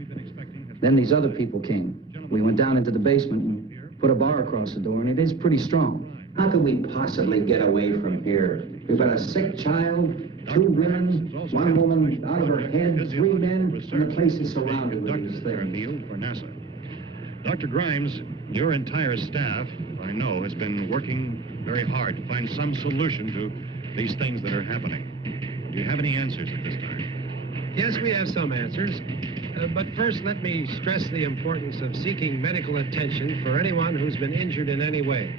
Then these other people came. We went down into the basement and put a bar across the door, and it is pretty strong. How could we possibly get away from here? We've got a sick child, 2 women, 1 woman out of her head, 3 men, and the place is surrounded with these things. For NASA. Dr. Grimes, your entire staff, I know, has been working very hard to find some solution to these things that are happening. Do you have any answers at this time? Yes, we have some answers. But first, let me stress the importance of seeking medical attention for anyone who's been injured in any way.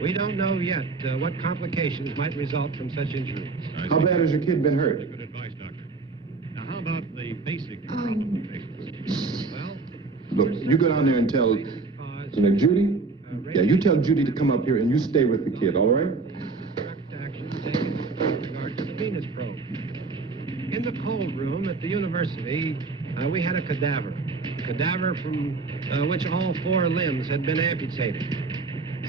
We don't know yet what complications might result from such injuries. How bad has your kid been hurt? Good advice, Doctor. Now, how about the basic... Oh. Well, Look, you go down there and tell, Judy? Yeah, you tell Judy to come up here and you stay with the kid, all right? direct action taken with regard to the Venus probe. In the cold room at the university, we had a cadaver from which all 4 limbs had been amputated.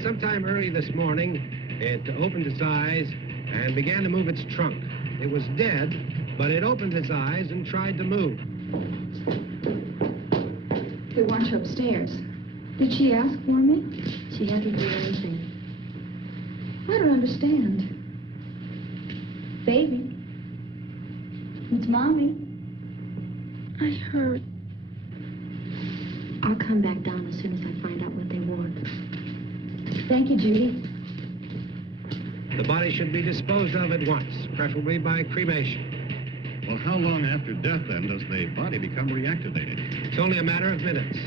Sometime early this morning, it opened its eyes and began to move its trunk. It was dead, but it opened its eyes and tried to move. They want you upstairs. Did she ask for me? She hasn't done anything. I don't understand. Baby. It's Mommy. I heard. I'll come back down as soon as I find out what they want. Thank you, Judy. The body should be disposed of at once, preferably by cremation. Well, how long after death, then, does the body become reactivated? It's only a matter of minutes.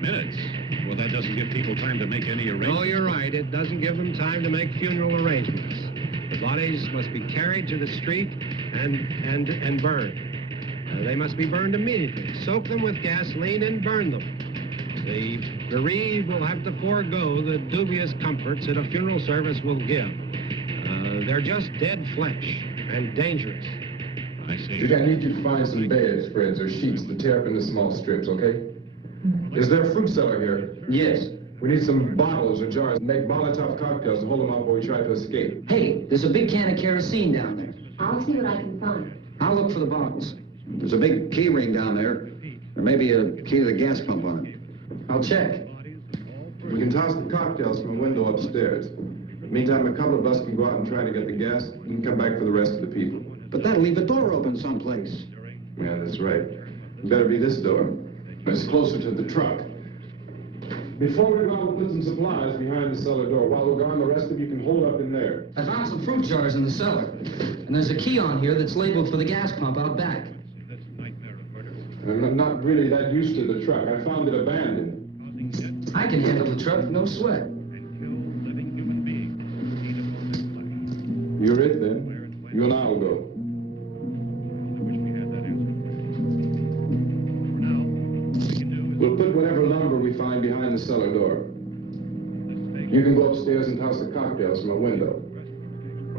Minutes? Well, that doesn't give people time to make any arrangements. Oh, you're right. It doesn't give them time to make funeral arrangements. The bodies must be carried to the street and burned. They must be burned immediately. Soak them with gasoline and burn them. The bereaved will have to forego the dubious comforts that a funeral service will give. They're just dead flesh and dangerous. I see. Judy, I need you to find some bedspreads or sheets to tear up into small strips, okay? Is there a fruit cellar here? Yes. We need some bottles or jars to make Molotov cocktails to hold them up while we try to escape. Hey, there's a big can of kerosene down there. I'll see what I can find. I'll look for the bottles. There's a big key ring down there. There may be a key to the gas pump on it. I'll check. We can toss the cocktails from a window upstairs. Meantime, a couple of us can go out and try to get the gas and come back for the rest of the people. But that'll leave a door open someplace. Yeah, that's right. It better be this door. It's closer to the truck. Before we go out, we'll put some supplies behind the cellar door. While we're gone, the rest of you can hold up in there. I found some fruit jars in the cellar. And there's a key on here that's labeled for the gas pump out back. I'm not really that used to the truck. I found it abandoned. I can handle the truck, no sweat. You're it, then. You and I will go. We'll put whatever lumber we find behind the cellar door. You can go upstairs and toss the cocktails from a window.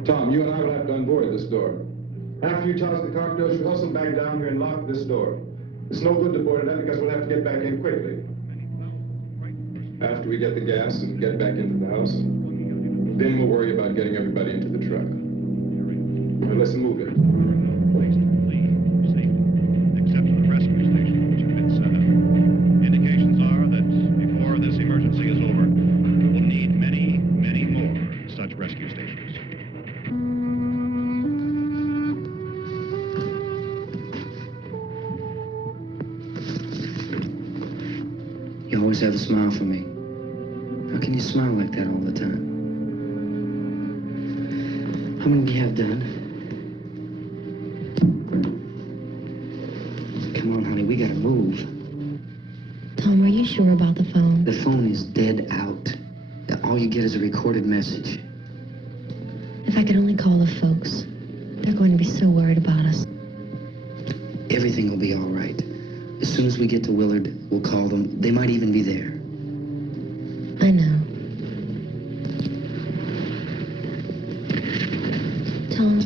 Tom, you and I will have to unboard this door. After you toss the cocktails, you hustle back down here and lock this door. It's no good to board it up because we'll have to get back in quickly. After we get the gas and get back into the house, then we'll worry about getting everybody into the truck. Now let's move it. Except for the rescue stations which have been set up. Indications are that before this emergency is over, we will need many, many more such rescue stations. You always have a smile for me. How can you smile like that all the time? How many do you have done? Come on, honey, we gotta move. Tom, are you sure about the phone? The phone is dead out. All you get is a recorded message. If I could only call the folks. They're going to be so worried about us. Everything will be all right. As soon as we get to Willard, we'll call them. They might even be there. I know. Tom?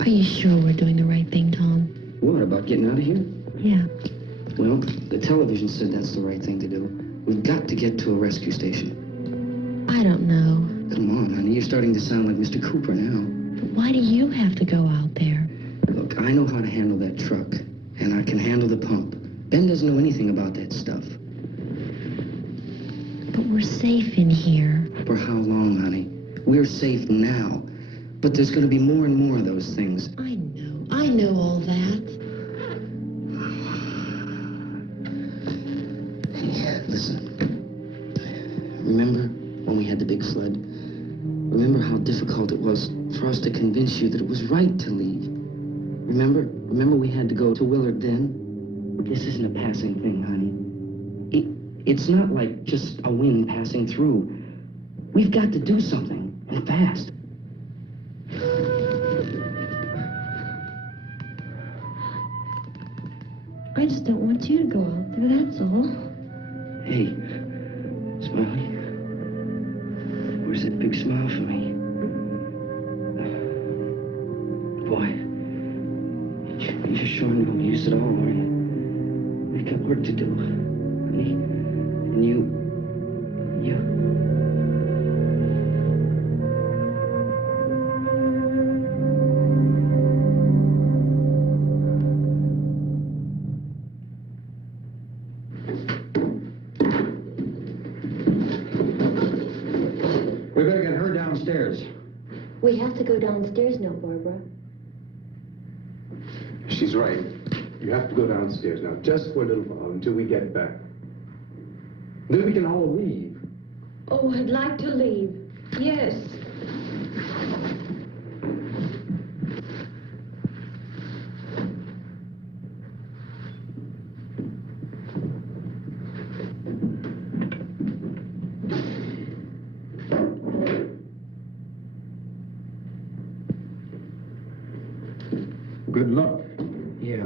Are you sure we're doing the right thing, Tom? What, about getting out of here? Yeah. Well, television said that's the right thing to do. We've got to get to a rescue station. I don't know. Come on, honey. You're starting to sound like Mr. Cooper now. But why do you have to go out there? Look, I know how to handle that truck, and I can handle the pump. Ben doesn't know anything about that stuff. But we're safe in here. For how long, honey? We're safe now. But there's going to be more and more of those things. I know all that. Hey, listen. Remember when we had the big flood? Remember how difficult it was for us to convince you that it was right to leave? Remember? Remember we had to go to Willard then? This isn't a passing thing, honey. It's not like just a wind passing through. We've got to do something, and fast. I just don't want you to go out there, that's all. Hey, Smiley. Where's that big smile for me? Boy, you're showing no use at all, are you? We've got work to do, honey. And you... We better get her downstairs. We have to go downstairs now, Barbara. She's right. You have to go downstairs now, just for a little while, until we get back. Then we can all leave. Oh, I'd like to leave. Yes. Good luck. Yeah.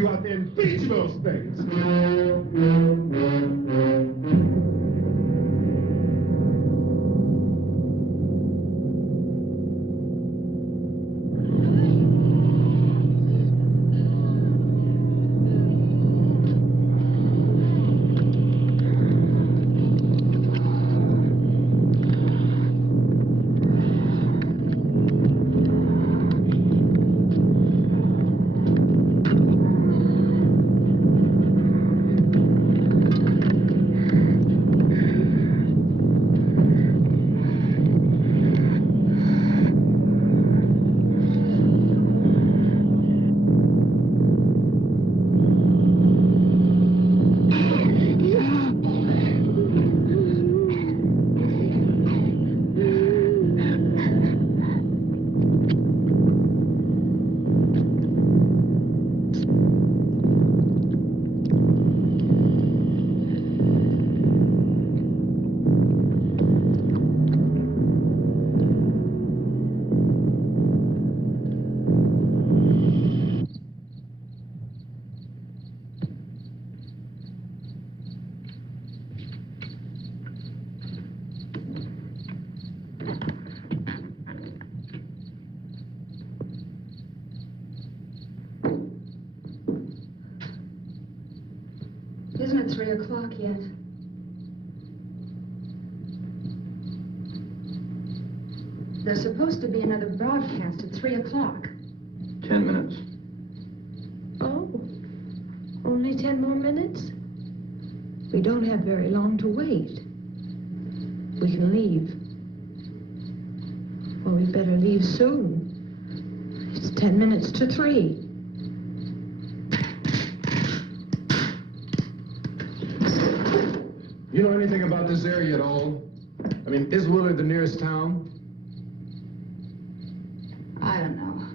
you out there and beat you those things. Isn't it 3 o'clock yet? There's supposed to be another broadcast at 3 o'clock. 10 minutes. Oh, only 10 more minutes? We don't have very long to wait. We can leave. Well, we better leave soon. It's 10 minutes to 3. You know anything about this area at all? I mean, is Willard the nearest town? I don't know.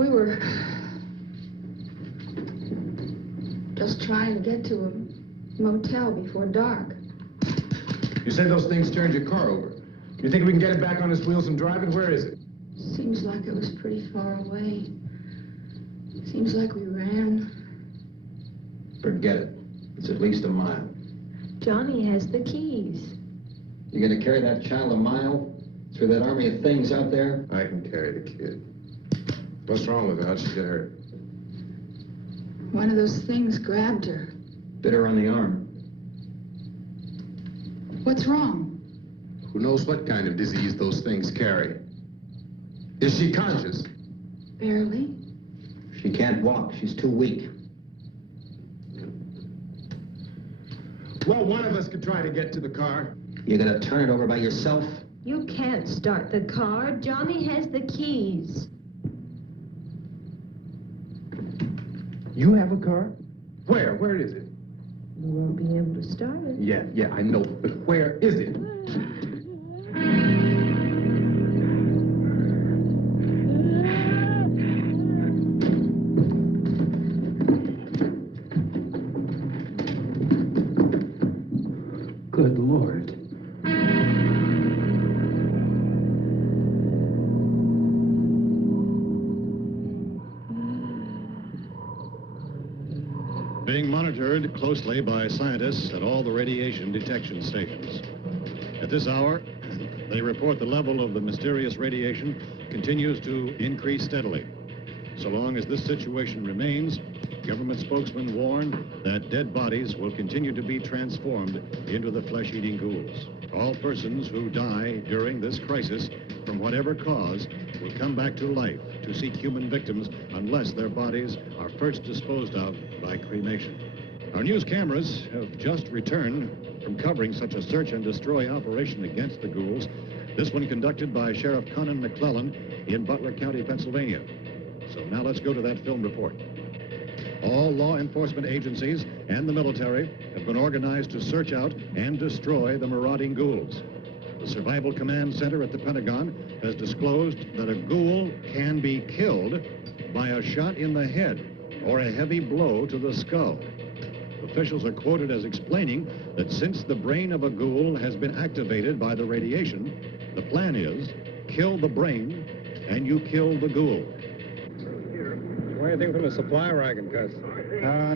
We were just trying to get to a motel before dark. You said those things turned your car over. You think we can get it back on its wheels and drive it? Where is it? Seems like it was pretty far away. Seems like we ran. Forget it. It's at least a mile. Johnny has the keys. You gonna carry that child a mile through that army of things out there? I can carry the kid. What's wrong with her? How'd she get hurt? One of those things grabbed her. Bit her on the arm. What's wrong? Who knows what kind of disease those things carry? Is she conscious? Barely. She can't walk. She's too weak. Well, one of us could try to get to the car. You gonna turn it over by yourself? You can't start the car. Johnny has the keys. You have a car? Where? Where is it? You won't be able to start it. Yeah, I know, but where is it? Good Lord. Being monitored closely by scientists at all the radiation detection stations. At this hour, they report the level of the mysterious radiation continues to increase steadily. So long as this situation remains, government spokesmen warn that dead bodies will continue to be transformed into the flesh-eating ghouls. All persons who die during this crisis, from whatever cause, will come back to life to seek human victims unless their bodies are first disposed of by cremation. Our news cameras have just returned from covering such a search and destroy operation against the ghouls, this one conducted by Sheriff Conan McClellan in Butler County, Pennsylvania. So now let's go to that film report. All law enforcement agencies and the military have been organized to search out and destroy the marauding ghouls. The Survival Command Center at the Pentagon has disclosed that a ghoul can be killed by a shot in the head or a heavy blow to the skull. Officials are quoted as explaining that since the brain of a ghoul has been activated by the radiation, the plan is kill the brain and you kill the ghoul. Want anything from the supply wagon, Cuz?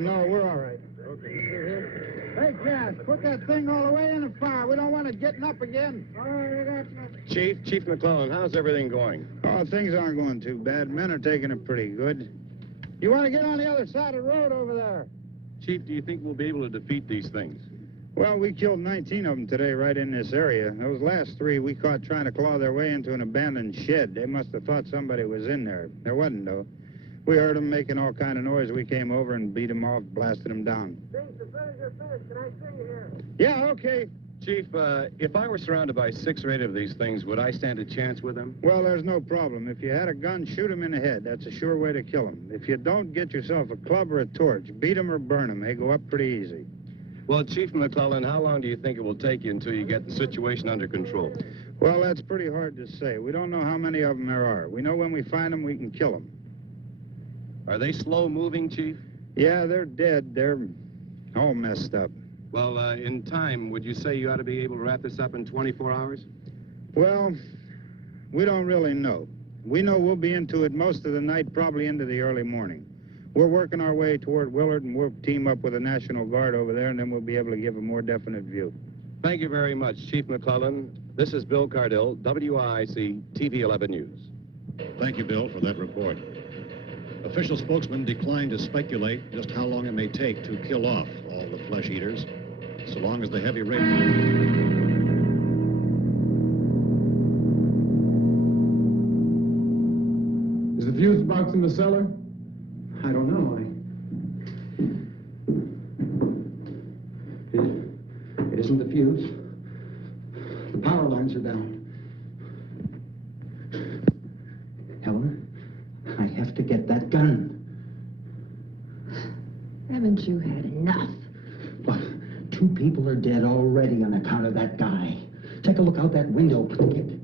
No, we're all right. Hey, Cass, put that thing all the way in the fire. We don't want it getting up again. All right, Chief McClellan, how's everything going? Oh, things aren't going too bad. Men are taking it pretty good. You want to get on the other side of the road over there? Chief, do you think we'll be able to defeat these things? Well, we killed 19 of them today right in this area. Those last 3 we caught trying to claw their way into an abandoned shed. They must have thought somebody was in there. There wasn't, though. We heard them making all kind of noise. We came over and beat them off, blasted them down. Can I see you here? Yeah, okay. Chief, if I were surrounded by 6 or 8 of these things, would I stand a chance with them? Well, there's no problem. If you had a gun, shoot them in the head. That's a sure way to kill them. If you don't, get yourself a club or a torch. Beat them or burn them. They go up pretty easy. Well, Chief McClellan, how long do you think it will take you until you get the situation under control? Well, that's pretty hard to say. We don't know how many of them there are. We know when we find them, we can kill them. Are they slow-moving, Chief? Yeah, they're dead. They're all messed up. Well, in time, would you say you ought to be able to wrap this up in 24 hours? Well, we don't really know. We know we'll be into it most of the night, probably into the early morning. We're working our way toward Willard, and we'll team up with the National Guard over there, and then we'll be able to give a more definite view. Thank you very much, Chief McClellan. This is Bill Cardill, WIC TV 11 News. Thank you, Bill, for that report. Official spokesman declined to speculate just how long it may take to kill off all the flesh eaters, so long as the heavy rain... Is the fuse box in the cellar? I don't know. It isn't the fuse. The power lines are down. Helen, I have to get that gun. Haven't you had enough? But 2 people are dead already on account of that guy. Take a look out that window, Kid.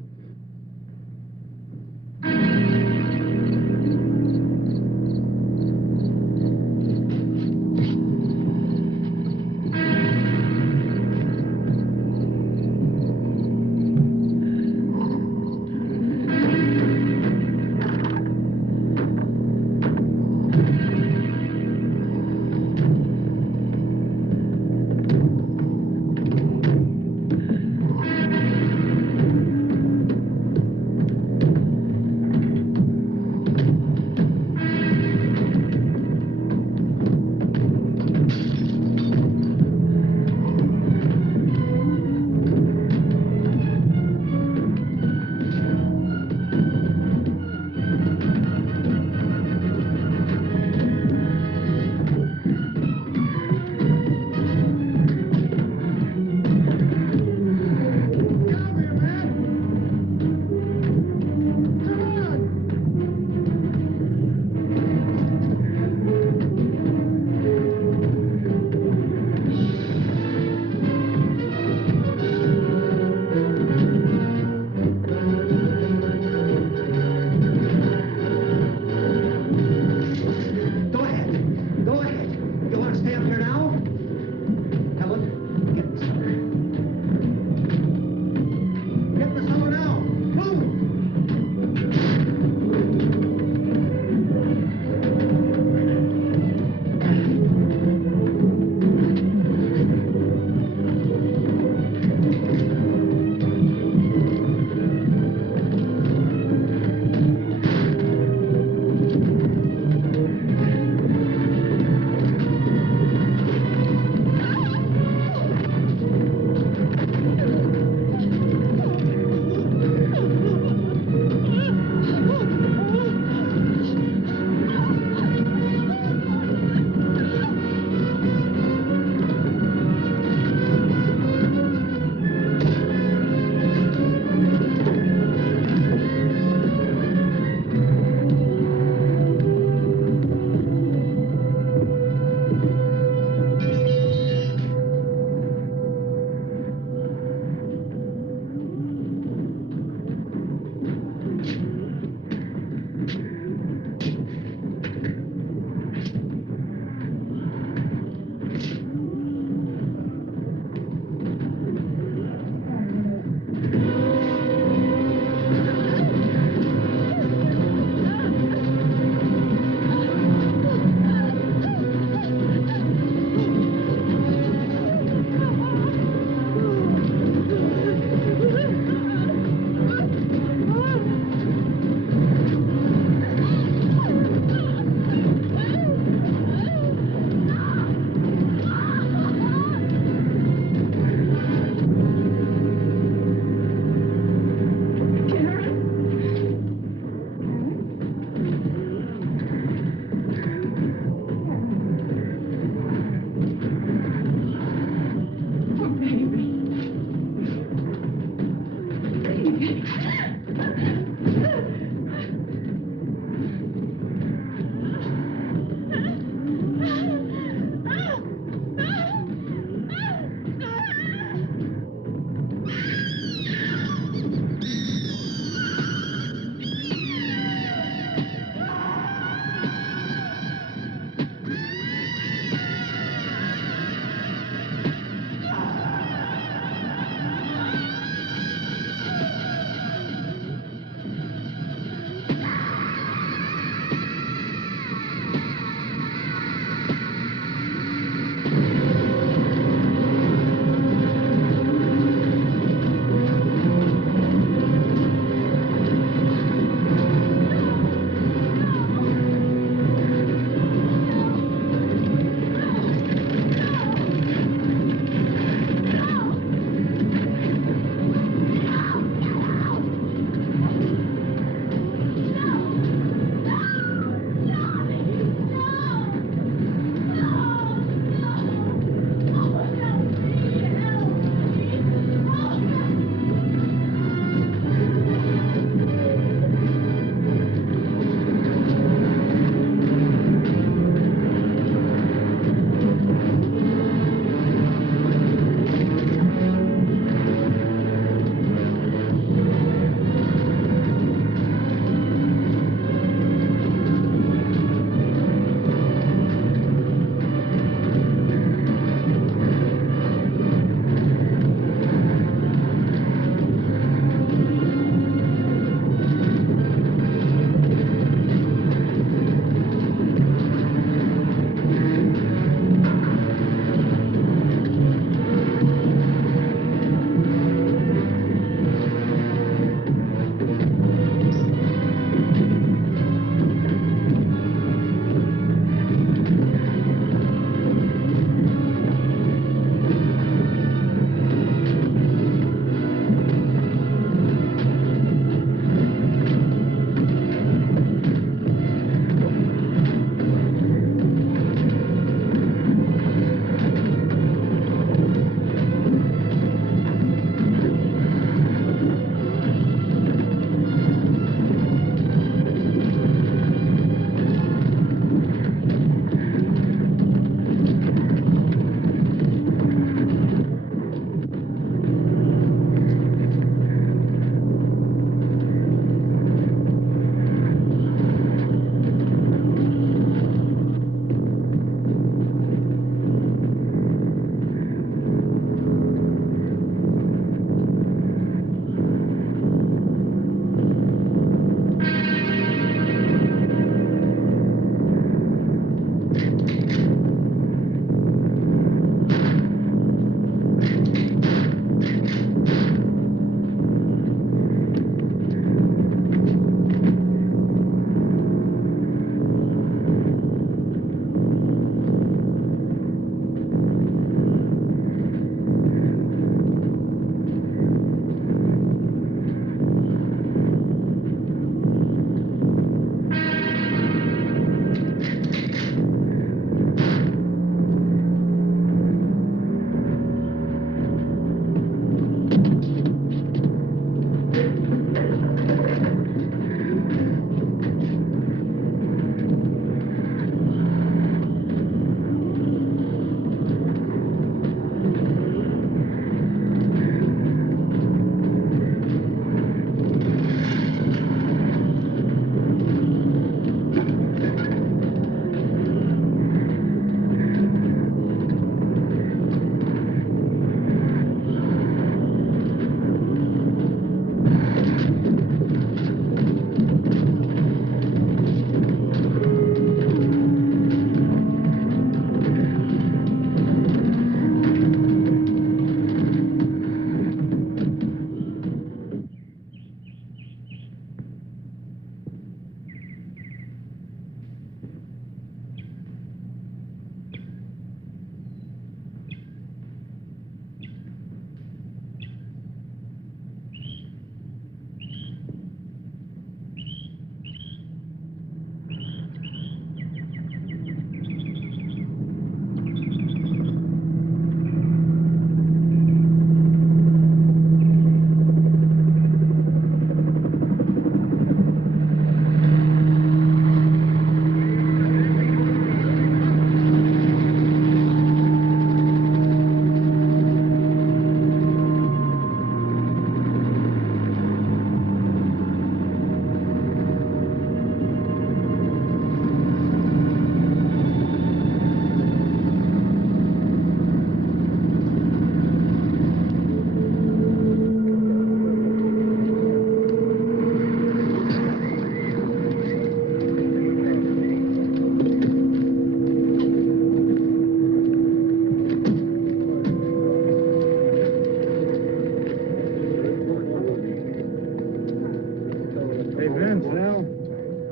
Hey, Vince, Al,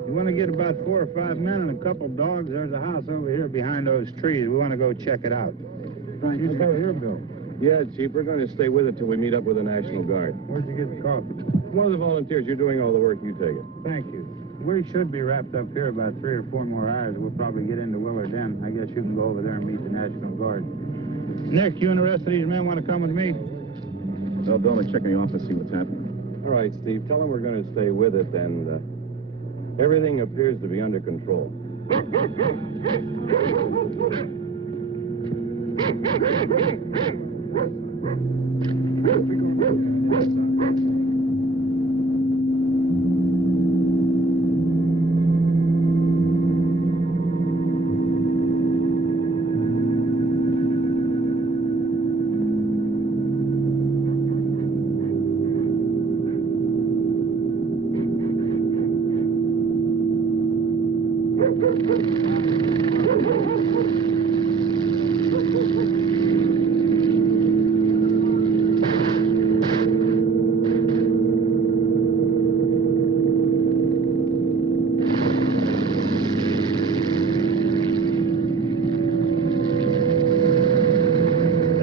you want to get about 4 or 5 men and a couple dogs? There's a house over here behind those trees. We want to go check it out. You still here, Bill? Yeah, Chief, we're going to stay with it till we meet up with the National Guard. Where'd you get the coffee? One of the volunteers, you're doing all the work, you take it. Thank you. We should be wrapped up here about 3 or 4 more hours. We'll probably get into Willard then. I guess you can go over there and meet the National Guard. Nick, you and the rest of these men want to come with me? Well, Bill, check in the office, see what's happening. All right, Steve, tell them we're going to stay with it, and everything appears to be under control. They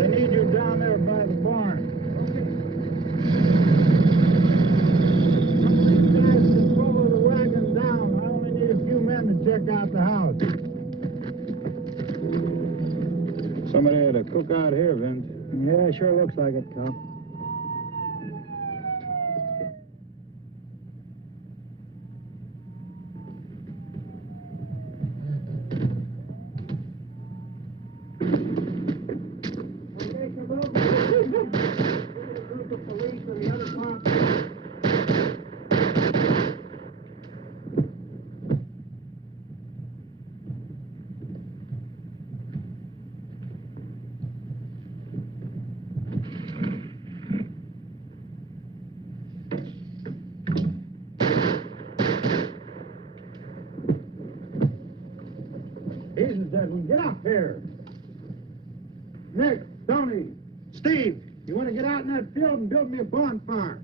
need you down there by the barn. These guys can follow the wagon down. I only need a few men to check out the house. Somebody had a cookout here, Vince. Yeah, sure looks like it, Tom. Jesus, Edwin, get up here. Nick, Tony, Steve, you want to get out in that field and build me a bonfire?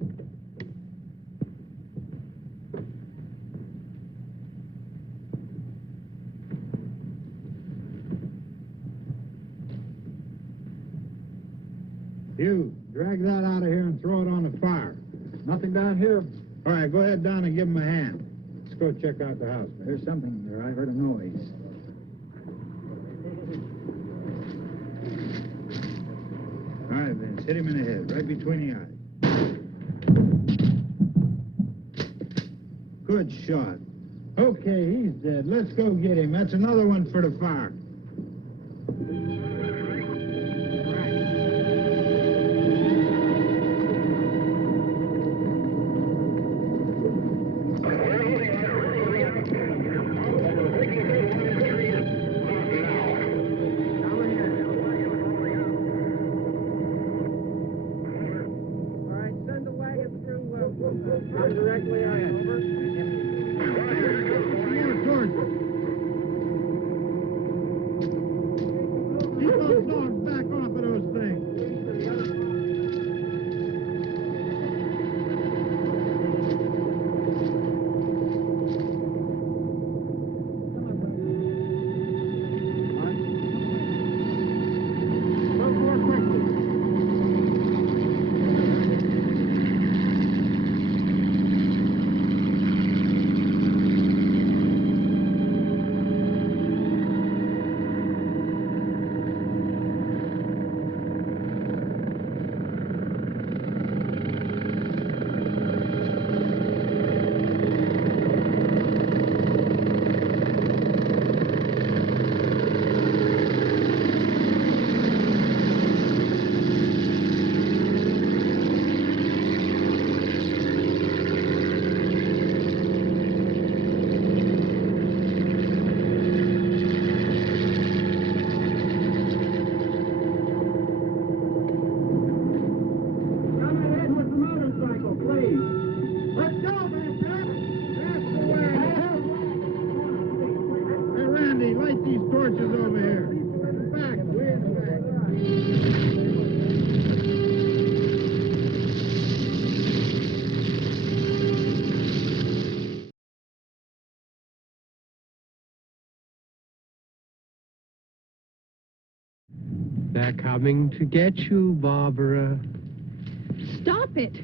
You, drag that out of here and throw it on the fire. Nothing down here. All right, go ahead down and give him a hand. Let's go check out the house. There's something there. I heard a noise. All right, Vince, hit him in the head, right between the eyes. Good shot. Okay, he's dead. Let's go get him. That's another one for the fire. Directly ahead. Over. Keep those dogs back off of those things. They're coming to get you, Barbara. Stop it.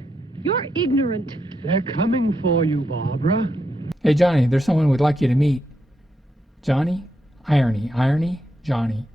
You're ignorant. They're coming for you, Barbara. Hey, Johnny, there's someone we'd like you to meet. Johnny? Irony, Johnny.